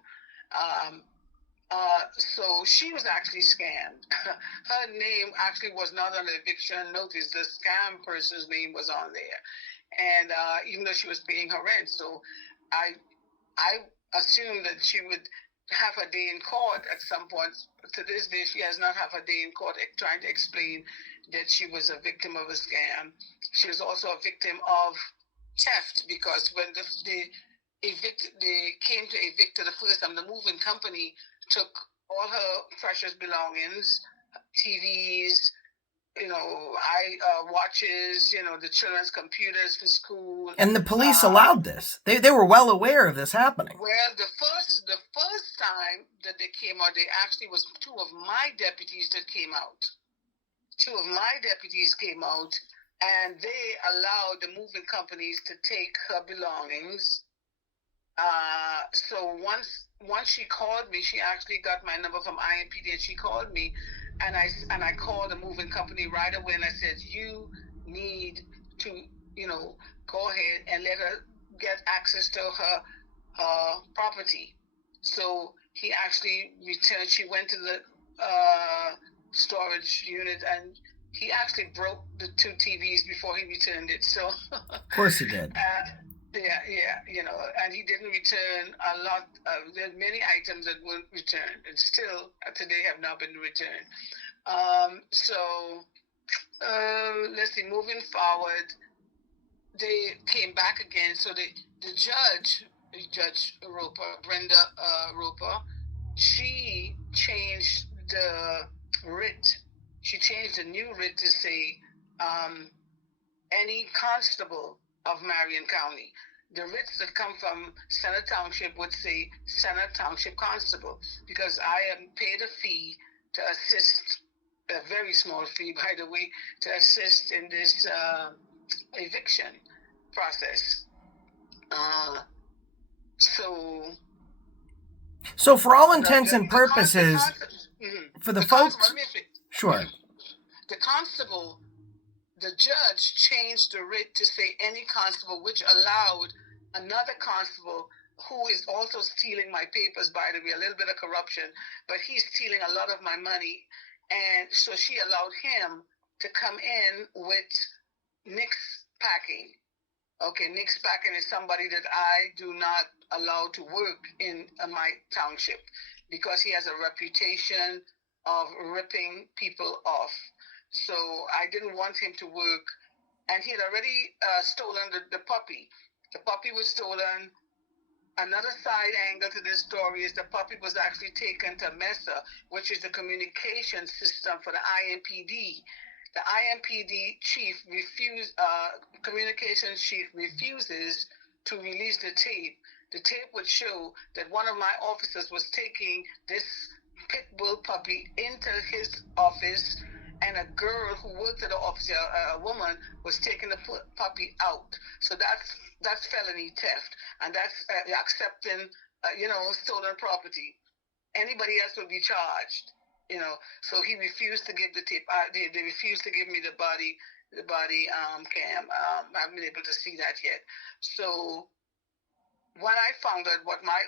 So she was actually scammed. Her name actually was not on the eviction notice. The scam person's name was on there. and even though she was paying her rent. So I assumed that she would have her day in court at some point. To this day, she has not had her day in court trying to explain that she was a victim of a scam. She was also a victim of theft, because when they came to evict her the first time, the moving company took all her precious belongings, TVs, watches, the children's computers for school. And the police allowed this. They were well aware of this happening. Well, the first time that they came out, they actually was two of my deputies that came out. Two of my deputies came out, and they allowed the moving companies to take her belongings. So once she called me, she actually got my number from IMPD, and she called me, and I called the moving company right away, and I said, you need to, go ahead and let her get access to her property. So he actually returned. She went to the storage unit, and he actually broke the two TVs before he returned it. So of course he did. And he didn't return a lot. There are many items that weren't returned, and still today have not been returned. Let's see. Moving forward, they came back again. So the Judge Roper, Brenda Roper, she changed the writ. She changed the new writ to say any constable of Marion County. The writs that come from Center Township would say Center Township Constable, because I am paid a fee to assist, a very small fee, by the way, to assist in this eviction process. So for all intents and purposes, for the folks... Sure. The constable, the judge changed the writ to say any constable, which allowed another constable who is also stealing my papers, by the way, a little bit of corruption, but he's stealing a lot of my money. And so she allowed him to come in with Nick's packing. Okay, Nick's packing is somebody that I do not allow to work in my township, because he has a reputation of ripping people off. So I didn't want him to work. And he had already stolen the puppy. The puppy was stolen. Another side angle to this story is the puppy was actually taken to MESA, which is the communication system for the IMPD. The IMPD chief communications chief refuses to release the tape. The tape would show that one of my officers was taking this pit bull puppy into his office, and a girl who worked at the office, a woman, was taking the puppy out. So that's felony theft, and that's accepting, stolen property. Anybody else will be charged, So he refused to give the tape. They refused to give me the body cam. I haven't been able to see that yet. So when I found out what my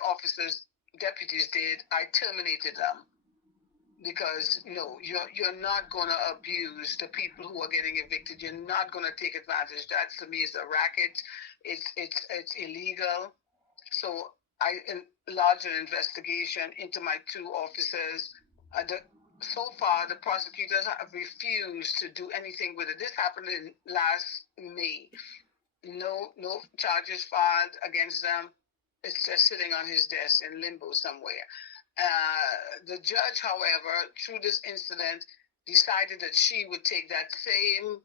deputies did, I terminated them. Because you're not going to abuse the people who are getting evicted. You're not going to take advantage. That to me is a racket. It's illegal. So I lodged an investigation into my two officers. So far, the prosecutors have refused to do anything with it. This happened in last May. No charges filed against them. It's just sitting on his desk in limbo somewhere. The judge, however, through this incident, decided that she would take that same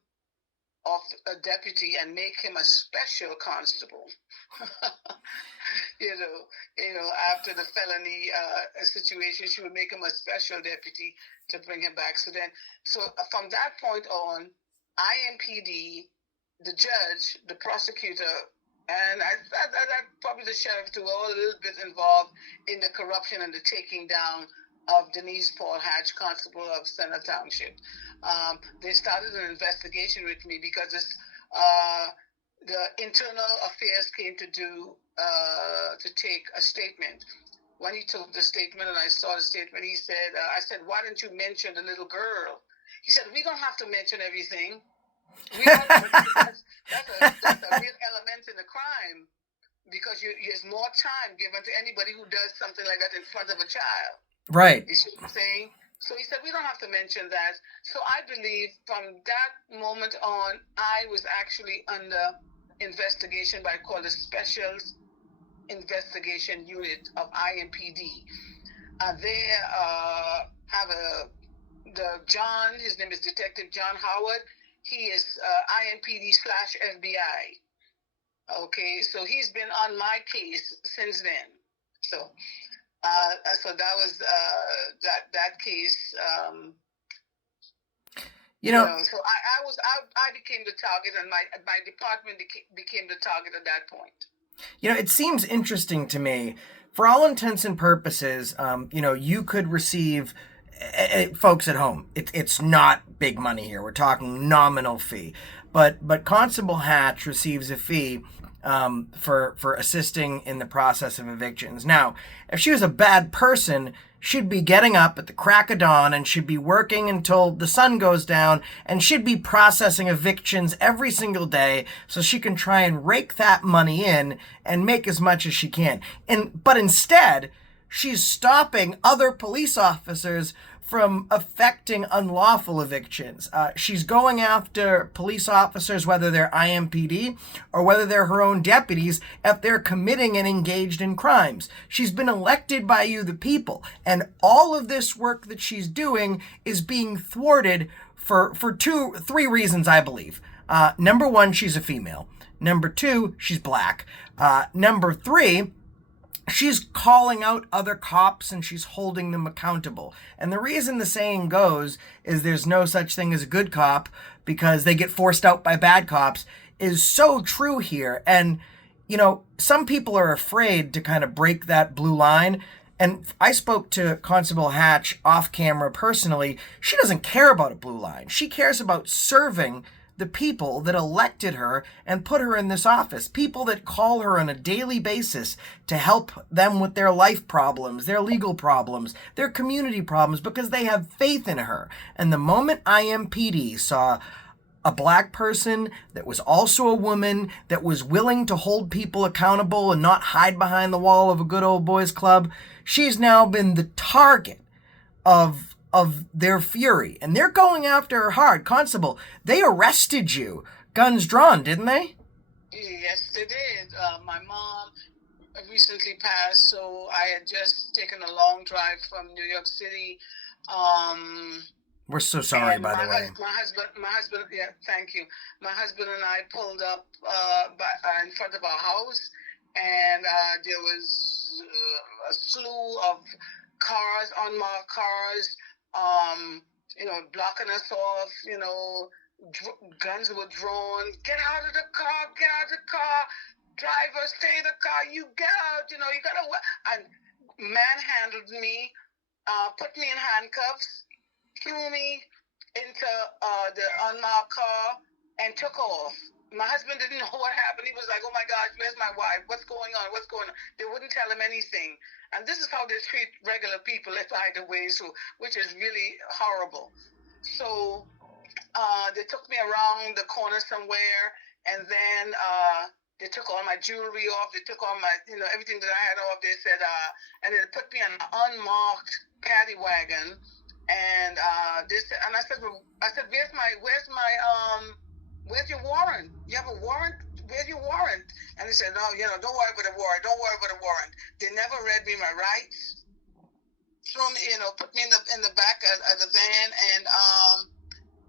deputy and make him a special constable. After the felony situation, she would make him a special deputy to bring him back. So from that point on, IMPD, the judge, the prosecutor, and I probably the sheriff too, all a little bit involved in the corruption and the taking down of Denise Paul Hatch, Constable of Center Township. They started an investigation with me because the internal affairs came to take a statement. When he took the statement and I saw the statement, he said, I said, why didn't you mention the little girl? He said, we don't have to mention everything. That's a real element in the crime, because there's more time given to anybody who does something like that in front of a child. Right. You see what I'm saying? So he said, we don't have to mention that. So I believe from that moment on, I was actually under investigation by called the Special Investigation Unit of IMPD. They have his name is Detective John Howard. He is IMPD/FBI. Okay, so he's been on my case since then. So that was that case. So I became the target, and my department became the target at that point. It seems interesting to me. For all intents and purposes, you could receive, folks at home, it's not big money here. We're talking nominal fee. But Constable Hatch receives a fee for assisting in the process of evictions. Now, if she was a bad person, she'd be getting up at the crack of dawn and she'd be working until the sun goes down, and she'd be processing evictions every single day so she can try and rake that money in and make as much as she can. But instead, she's stopping other police officers from effecting unlawful evictions. She's going after police officers, whether they're IMPD or whether they're her own deputies, if they're committing and engaged in crimes. She's been elected by you, the people, and all of this work that she's doing is being thwarted for three reasons, I believe. Number one, she's a female. Number two, she's black. Number three, she's calling out other cops and she's holding them accountable. And the reason the saying goes is there's no such thing as a good cop because they get forced out by bad cops is so true here. And, some people are afraid to kind of break that blue line. And I spoke to Constable Hatch off camera personally. She doesn't care about a blue line. She cares about serving the people that elected her and put her in this office, people that call her on a daily basis to help them with their life problems, their legal problems, their community problems, because they have faith in her. And the moment IMPD saw a black person that was also a woman, that was willing to hold people accountable and not hide behind the wall of a good old boys club, she's now been the target of their fury, and they're going after her hard. Constable, they arrested you, guns drawn, didn't they? Yes, they did. My mom recently passed, so I had just taken a long drive from New York City. We're so sorry, by the way. My husband, yeah, thank you. My husband and I pulled up in front of our house, and there was a slew of cars, unmarked cars, blocking us off, guns were drawn. Get out of the car, driver, stay in the car, you get out, you gotta, and manhandled me, put me in handcuffs, threw me into the unmarked car, and took off. My husband didn't know what happened. He was like, oh my gosh, where's my wife? What's going on? They wouldn't tell him anything. And this is how they treat regular people, either way, which is really horrible. So they took me around the corner somewhere, and then they took all my jewelry off. They took all my, everything that I had off. They said, and they put me in an unmarked paddy wagon. And I said, where's your warrant? You have a warrant? Where's your warrant? And they said, no, don't worry about the warrant. Don't worry about the warrant. They never read me my rights. Threw me, put me in the back of the van, and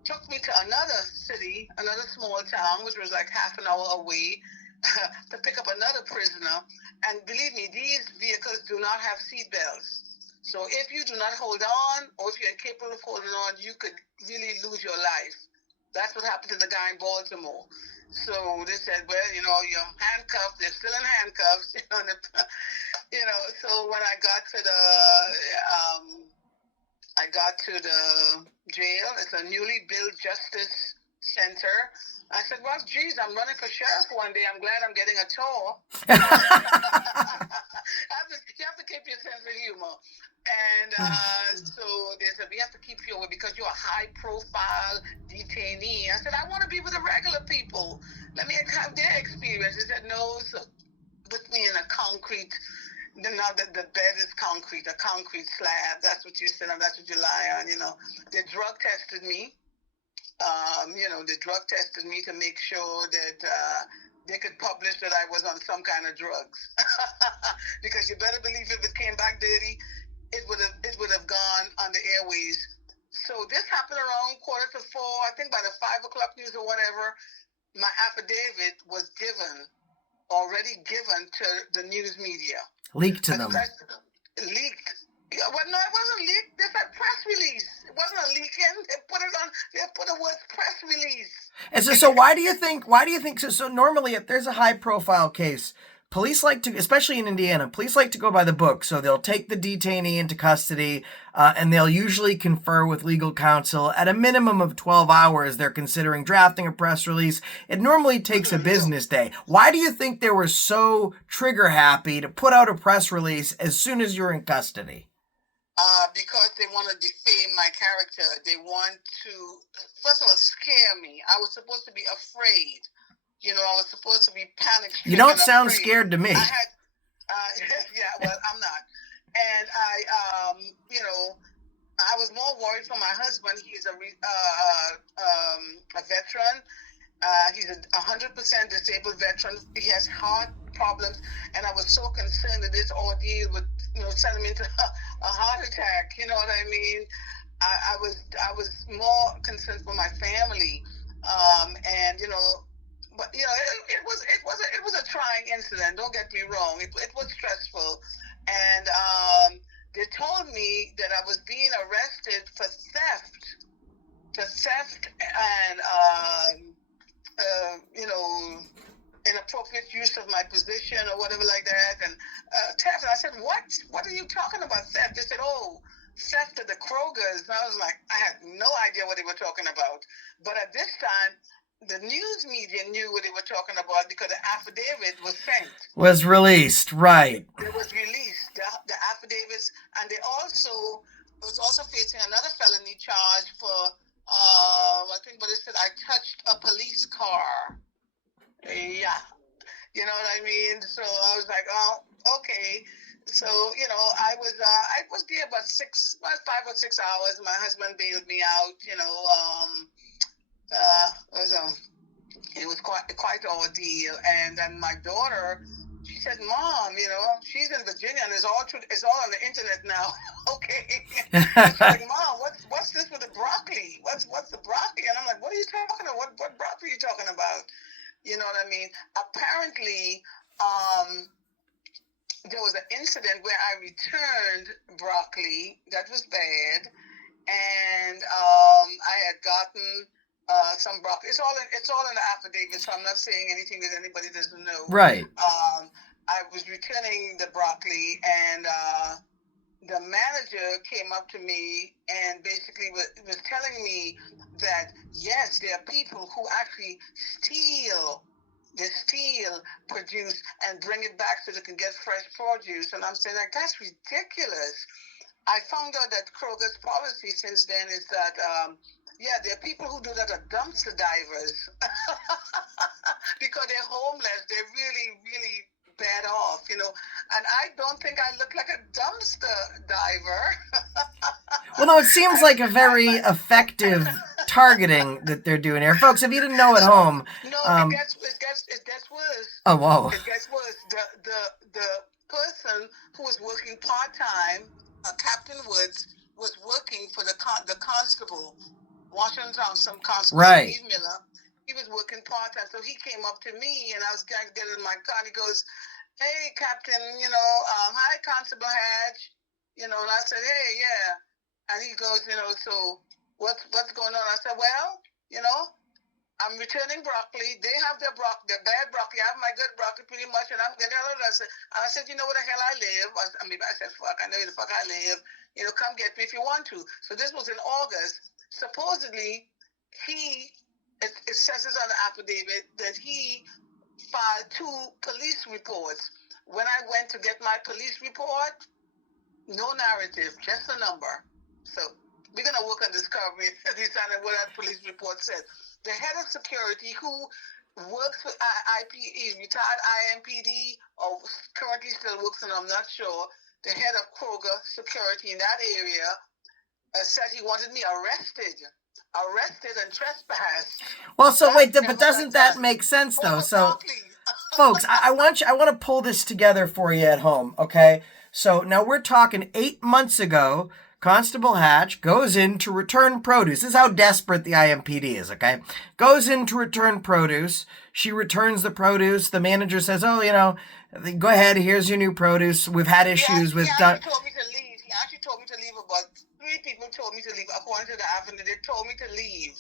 took me to another city, another small town, which was like half an hour away, to pick up another prisoner. And believe me, these vehicles do not have seat belts. So if you do not hold on, or if you're incapable of holding on, you could really lose your life. That's what happened to the guy in Baltimore. So they said, well, you're handcuffed. They're still in handcuffs. So when I got to the jail, it's a newly built justice center. I said, well, geez, I'm running for sheriff one day. I'm glad I'm getting a tour. You have to keep your sense of humor. And so they said, we have to keep you away because you're a high-profile detainee. I said, I want to be with the regular people. Let me have their experience. They said, no, so put me in a concrete, now the bed is concrete, a concrete slab. That's what you sit on, that's what you lie on, you know. They drug tested me. They drug tested me to make sure that they could publish that I was on some kind of drugs. Because you better believe if it came back dirty, it would have gone on the airways. So this happened around 3:45, I think by the 5 o'clock news or whatever. My affidavit was already given to the news media. Leaked to them. Leaked. Yeah, well, no, it wasn't leaked. They said press release. It wasn't a leaking. They put the word press release. And so why do you think so normally if there's a high profile case, police like to, especially in Indiana, police like to go by the book. So they'll take the detainee into custody and they'll usually confer with legal counsel. At a minimum of 12 hours, they're considering drafting a press release. It normally takes a business day. Why do you think they were so trigger happy to put out a press release as soon as you're in custody? Because they want to defame my character. They want to, first of all, scare me. I was supposed to be afraid. You know, I was supposed to be panicked. You don't sound scared to me. I had, yeah, well, I'm not. And I was more worried for my husband. He's a veteran. He's a 100% disabled veteran. He has heart problems, and I was so concerned that this ordeal would, send him into a heart attack. You know what I mean? I was more concerned for my family, but it was a trying incident. Don't get me wrong. It was stressful, and they told me that I was being arrested for theft and inappropriate use of my position or whatever like that, and theft. And I said, what are you talking about, theft? They said, oh, theft of the Krogers. And I was like, I had no idea what they were talking about. But at this time, the news media knew what they were talking about because the affidavit was sent. Was released, right. It was released, the affidavits, and they was also facing another felony charge for, I think what it said, I touched a police car. Yeah. You know what I mean? So I was like, oh, okay. So, I was there about 5 or 6 hours. My husband bailed me out, it was quite an ordeal. And then my daughter, she said, Mom, she's in Virginia and it's all on the internet now. Okay. She's like, Mom, what's this with the broccoli? What's the broccoli? And I'm like, what are you talking about? What broccoli are you talking about? You know what I mean? Apparently, there was an incident where I returned broccoli that was bad, and I had gotten some broccoli. It's all in the affidavit, so I'm not saying anything that anybody doesn't know. Right. I was returning the broccoli, and the manager came up to me and basically was telling me that, yes, there are people who actually steal produce and bring it back so they can get fresh produce. And I'm saying, like, that's ridiculous. I found out that Kroger's policy since then is that, there are people who do that are dumpster divers. Because they're homeless. They're really, really bad off, and I don't think I look like a dumpster diver. Well, no, it seems like a very effective targeting that they're doing here. Folks, if you didn't know at home... No, it gets worse. Oh, wow. It gets worse. The person who was working part-time, Captain Woods, was working for the Constable, Washington Township Constable, right. Steve Miller. He was working part-time, so he came up to me, and I was going to get in my car, and he goes, hey, Captain, hi, Constable Hatch, and I said, hey, yeah, and he goes, so what's going on? I said, well, I'm returning broccoli. They have their bad broccoli. I have my good broccoli pretty much, and I'm getting all of that. And I said, you know where the hell I live? I said, fuck, I know where the fuck I live. Come get me if you want to. So this was in August. Supposedly, it says on the affidavit that he filed 2 police reports. When I went to get my police report, no narrative, just a number. So we're going to work on discovery and deciding what that police report said. The head of security who works with IPE, retired IMPD, or currently still works, and I'm not sure, the head of Kroger security in that area said he wanted me arrested and trespassed. Well, so wait, but doesn't that make sense though? So, folks, I want to pull this together for you at home, okay? So now we're talking 8 months ago. Constable Hatch goes in to return produce. This is how desperate the IMPD is, okay? Goes in to return produce. She returns the produce. The manager says, oh, go ahead, here's your new produce. We've had issues with... He actually told me to leave. He actually told me to leave. About 3 people told me to leave. According to the affidavit, they told me to leave.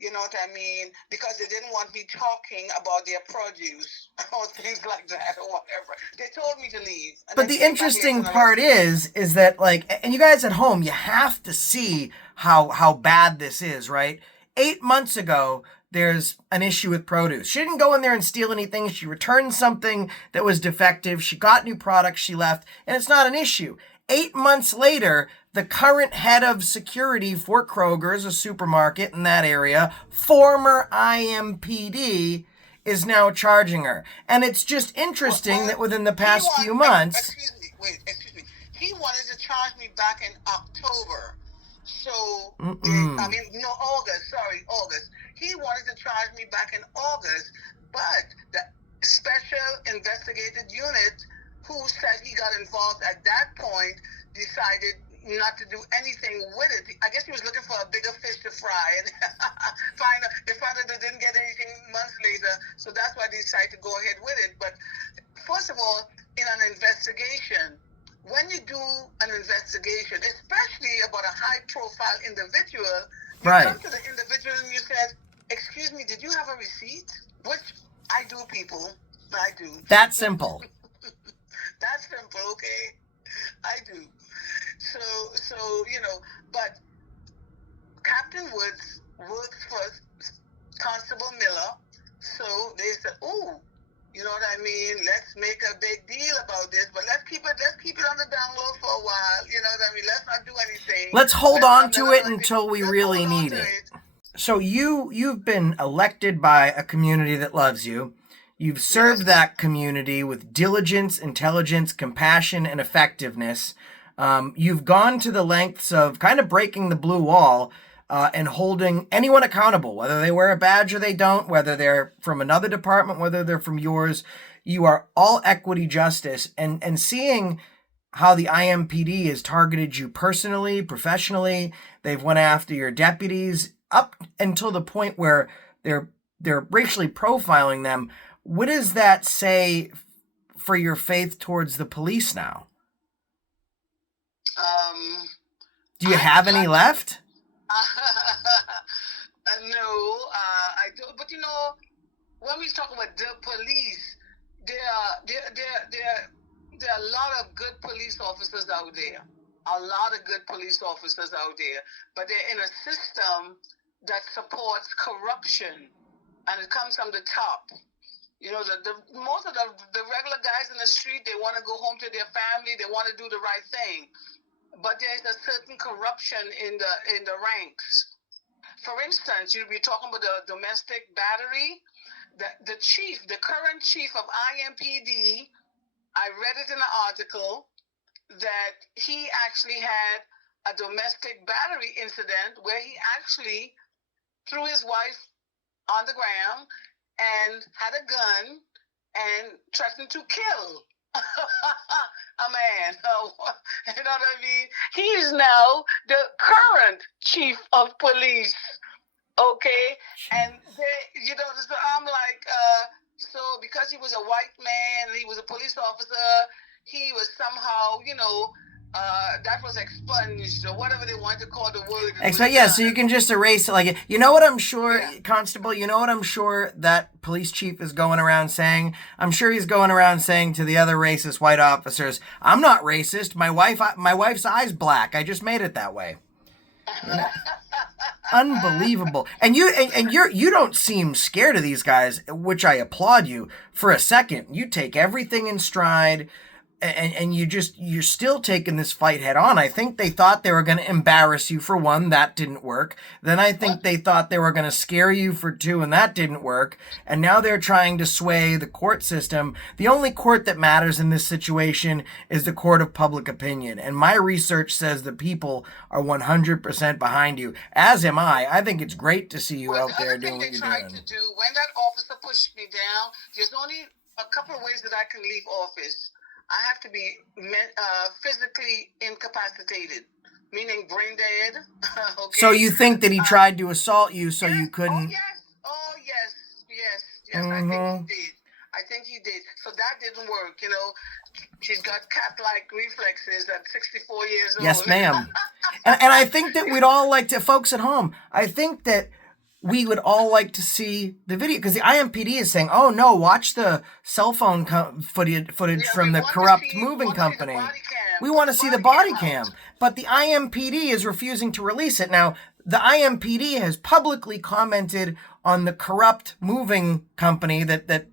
You know what I mean? Because they didn't want me talking about their produce or things like that or whatever. They told me to leave. But the interesting part is that, like, and you guys at home, you have to see how bad this is, right? 8 months ago, there's an issue with produce. She didn't go in there and steal anything. She returned something that was defective. She got new products. She left, and it's not an issue. 8 months later, the current head of security for Kroger's, a supermarket in that area, former IMPD, is now charging her. And it's just interesting that within the past few months... Excuse me. He wanted to charge me back in October. So, August. He wanted to charge me back in August, but the special investigative unit who said he got involved at that point decided not to do anything with it. I guess he was looking for a bigger fish to fry, and they found that they didn't get anything months later, so that's why they decided to go ahead with it. But first of all, in an investigation, when you do an investigation, especially about a high-profile individual, you come to the individual and you said, excuse me, did you have a receipt? Which I do, people. I do. That's simple. That's simple, okay? I do. So but Captain Woods works for Constable Miller, so they said, oh, you know what I mean? Let's make a big deal about this, but let's keep it on the down low for a while. You know what I mean? Let's not do anything. Let's hold on to it until we really need it. So you've been elected by a community that loves you. You've served that community with diligence, intelligence, compassion, and effectiveness. You've gone to the lengths of kind of breaking the blue wall and holding anyone accountable, whether they wear a badge or they don't, whether they're from another department, whether they're from yours. You are all equity justice, and seeing how the IMPD has targeted you personally, professionally. They've went after your deputies up until the point where they're racially profiling them. What does that say for your faith towards the police now? Do you have any left? No, I don't. But when we talk about the police, there are a lot of good police officers out there. But they're in a system that supports corruption, and it comes from the top. Most of the regular guys in the street, they want to go home to their family. They want to do the right thing. But there's a certain corruption in the ranks. For instance, you'll be talking about the domestic battery. The current chief of IMPD, I read it in an article that he actually had a domestic battery incident where he actually threw his wife on the ground and had a gun and threatened to kill a man. You know what I mean? He is now the current chief of police. Okay? And so I'm like, so because he was a white man, he was a police officer, he was somehow, that was expunged or whatever they want to call the word. So you can just erase it like, what I'm sure, Constable, what I'm sure that police chief is going around saying? I'm sure he's going around saying to the other racist white officers, I'm not racist. My wife's eye's black. I just made it that way. Unbelievable. And you don't seem scared of these guys, which I applaud you for a second. You take everything in stride. and you're still taking this fight head on. I think they thought they were going to embarrass you for one. That didn't work. Then I think they thought they were going to scare you for two, and that didn't work. And now they're trying to sway the court system. The only court that matters in this situation is the court of public opinion. And my research says the people are 100% behind you, as am I. I think it's great to see you out there doing what you're doing. When that officer pushed me down, there's only a couple of ways that I can leave office. I have to be physically incapacitated, meaning brain dead. Okay. So you think that he tried to assault you so you couldn't... Oh, yes. I think he did. So that didn't work, you know. She's got cat-like reflexes at 64 years old. Yes, ma'am. and I think that we'd all like to, folks at home, I think that we would all like to see the video, because the IMPD is saying, oh no, watch the cell phone footage from the corrupt moving company. We want to see the body cam. But the IMPD is refusing to release it. Now, the IMPD has publicly commented on the corrupt moving company that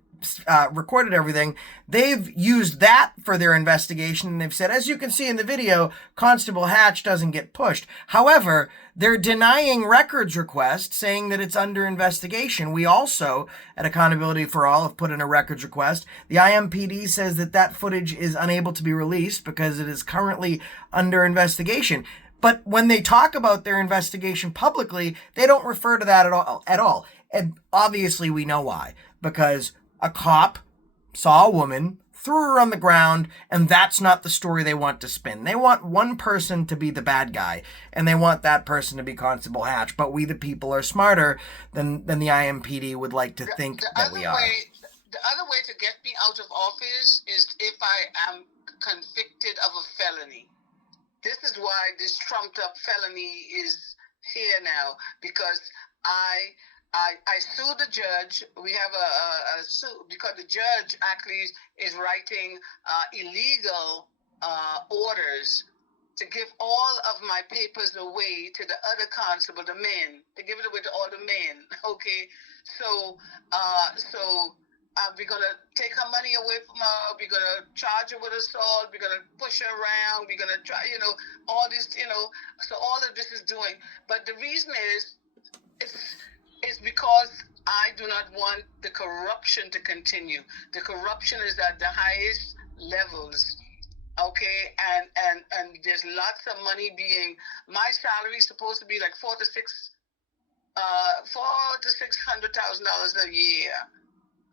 recorded everything. They've used that for their investigation, and they've said, as you can see in the video, Constable Hatch doesn't get pushed. However, they're denying records request, saying that it's under investigation. We also, at Accountability for All, have put in a records request. The IMPD says that footage is unable to be released because it is currently under investigation. But when they talk about their investigation publicly, they don't refer to that at all. And obviously we know why. Because a cop saw a woman, threw her on the ground, and that's not the story they want to spin. They want one person to be the bad guy, and they want that person to be Constable Hatch. But we, the people, are smarter than the IMPD would like to think that we are. The other way to get me out of office is if I am convicted of a felony. This is why this trumped-up felony is here now, because I sued the judge. We have a suit because the judge actually is writing illegal orders to give all of my papers away to the other constable, the men. To give it away to all the men. Okay, so we're gonna take her money away from her. We're gonna charge her with assault. We're gonna push her around. We're gonna try, all this, So all of this is doing, but the reason is, it's because I do not want the corruption to continue. The corruption is at the highest levels, okay? And there's lots of money my salary is supposed to be like $400,000 to $600,000 a year.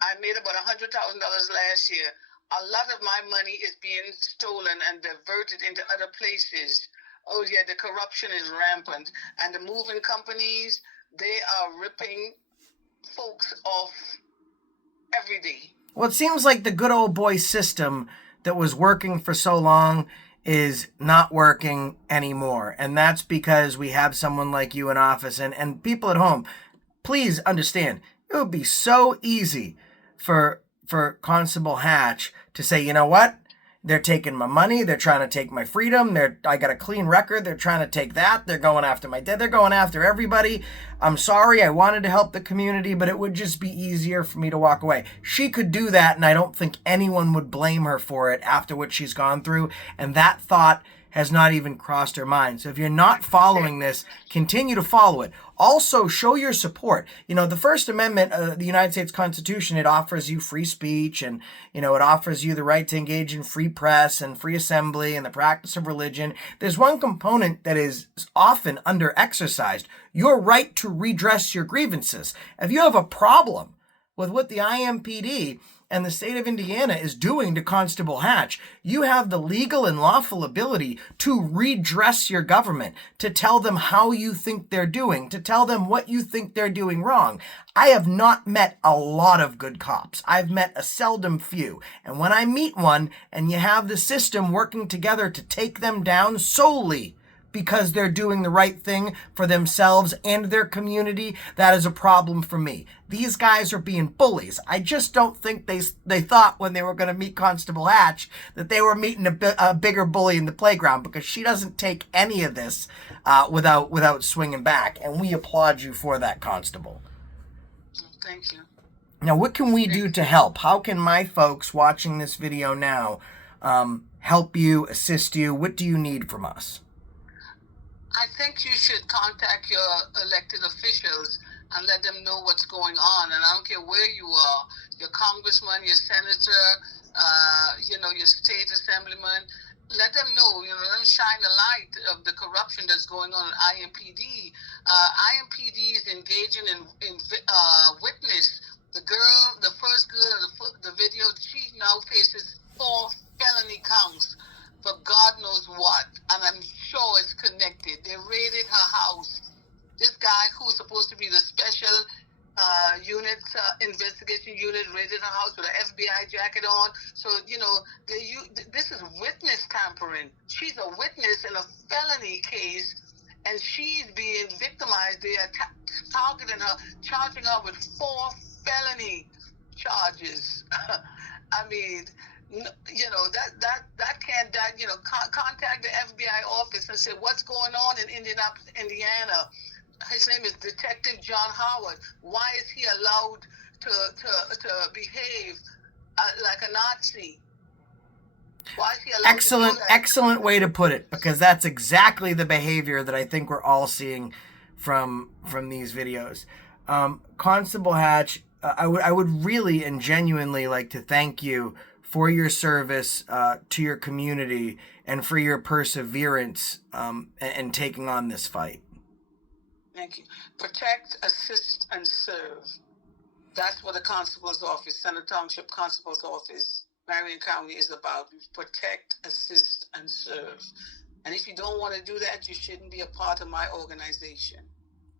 I made about $100,000 last year. A lot of my money is being stolen and diverted into other places. Oh yeah, the corruption is rampant, and the moving companies, they are ripping folks off every day. Well, it seems like the good old boy system that was working for so long is not working anymore. And that's because we have someone like you in office. And people at home, please understand, it would be so easy for Constable Hatch to say, you know what? They're taking my money. They're trying to take my freedom. I got a clean record. They're trying to take that. They're going after my dad. They're going after everybody. I'm sorry. I wanted to help the community, but it would just be easier for me to walk away. She could do that, and I don't think anyone would blame her for it after what she's gone through. And that thought has not even crossed her mind. So if you're not following this, continue to follow it. Also, show your support. The First Amendment of the United States Constitution, it offers you free speech, and, it offers you the right to engage in free press and free assembly and the practice of religion. There's one component that is often under-exercised: your right to redress your grievances. If you have a problem with what the IMPD and the state of Indiana is doing to Constable Hatch, you have the legal and lawful ability to redress your government, to tell them how you think they're doing, to tell them what you think they're doing wrong. I have not met a lot of good cops. I've met a seldom few. And when I meet one, and you have the system working together to take them down solely because they're doing the right thing for themselves and their community, that is a problem for me. These guys are being bullies. I just don't think they thought when they were going to meet Constable Hatch that they were meeting a bigger bully in the playground, because she doesn't take any of this without swinging back. And we applaud you for that, Constable. Thank you. Now, what can we do to help? How can my folks watching this video now help you, assist you? What do you need from us? I think you should contact your elected officials and let them know what's going on. And I don't care where you are, your congressman, your senator, your state assemblyman. Let them know, let them shine a light of the corruption that's going on at IMPD. IMPD is engaging in witness. The first girl of the video, she now faces 4 felony counts for God knows what, and I'm sure it's connected. They raided her house. This guy who's supposed to be the special investigation unit raided her house with an FBI jacket on. So, this is witness tampering. She's a witness in a felony case, and she's being victimized. They are targeting her, charging her with 4 felony charges. I mean, contact the FBI office and say, what's going on in Indianapolis, Indiana? His name is Detective John Howard. Why is he allowed to behave like a Nazi? Why is he allowed to do that? Excellent way to put it, because that's exactly the behavior that I think we're all seeing from these videos. Constable Hatch, I would really and genuinely like to thank you for your service to your community and for your perseverance and taking on this fight. Thank you. Protect, assist, and serve. That's what the Constable's Office, Center Township Constable's Office, Marion County is about. Protect, assist, and serve. And if you don't want to do that, you shouldn't be a part of my organization.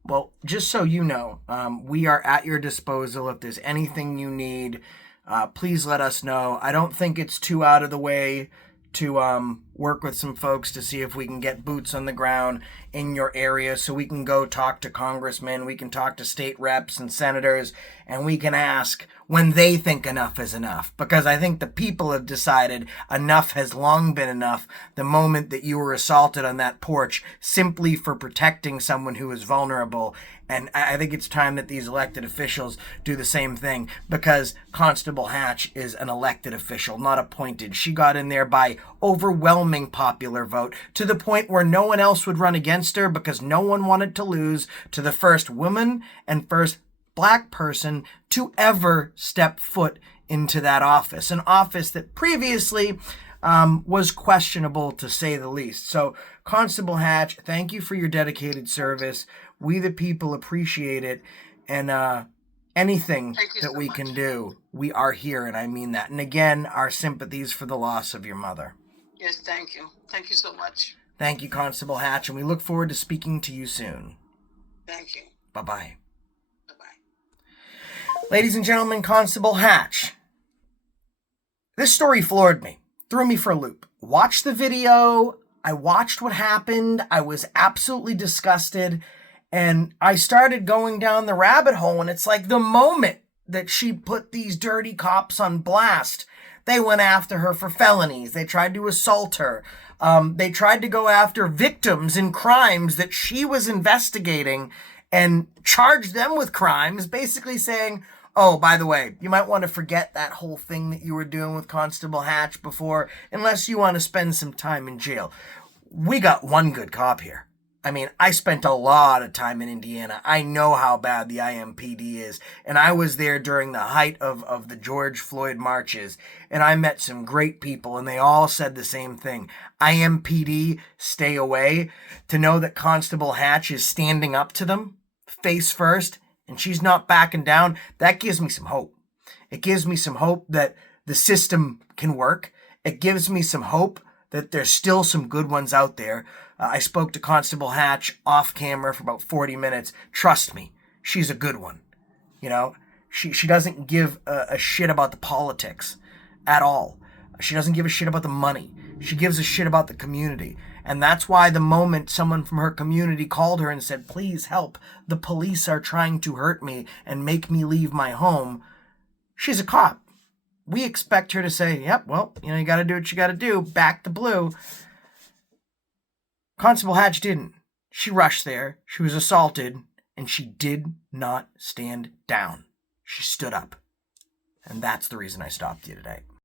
Well, just so you know, we are at your disposal. If there's anything you need, please let us know. I don't think it's too out of the way to work with some folks to see if we can get boots on the ground in your area so we can go talk to congressmen, we can talk to state reps and senators, and we can ask when they think enough is enough. Because I think the people have decided enough has long been enough the moment that you were assaulted on that porch simply for protecting someone who is vulnerable. And I think it's time that these elected officials do the same thing, because Constable Hatch is an elected official, not appointed. She got in there by overwhelming popular vote to the point where no one else would run against her because no one wanted to lose to the first woman and first Black person to ever step foot into that office, an office that previously was questionable, to say the least. So, Constable Hatch, thank you for your dedicated service. We the people appreciate it, and anything that we can do, we are here, and I mean that. And again, our sympathies for the loss of your mother. Yes, thank you. Thank you so much. Thank you, Constable Hatch, and we look forward to speaking to you soon. Thank you. Bye-bye. Ladies and gentlemen, Constable Hatch. This story floored me, threw me for a loop. Watched the video, I watched what happened, I was absolutely disgusted, and I started going down the rabbit hole, and it's like the moment that she put these dirty cops on blast, they went after her for felonies, they tried to assault her, they tried to go after victims in crimes that she was investigating and charged them with crimes, basically saying, oh, by the way, you might want to forget that whole thing that you were doing with Constable Hatch before, unless you want to spend some time in jail. We got one good cop here. I mean, I spent a lot of time in Indiana. I know how bad the IMPD is, and I was there during the height of the George Floyd marches, and I met some great people, and they all said the same thing. IMPD, stay away. To know that Constable Hatch is standing up to them, face first, and she's not backing down, that gives me some hope. It gives me some hope that the system can work. It gives me some hope that there's still some good ones out there. I spoke to Constable Hatch off camera for about 40 minutes. Trust me, she's a good one. You know, she doesn't give a shit about the politics at all. She doesn't give a shit about the money. She gives a shit about the community. And that's why the moment someone from her community called her and said, please help, the police are trying to hurt me and make me leave my home, she's a cop. We expect her to say, yep, well, you got to do what you got to do, back the blue. Constable Hatch didn't. She rushed there, she was assaulted, and she did not stand down. She stood up. And that's the reason I stopped you today.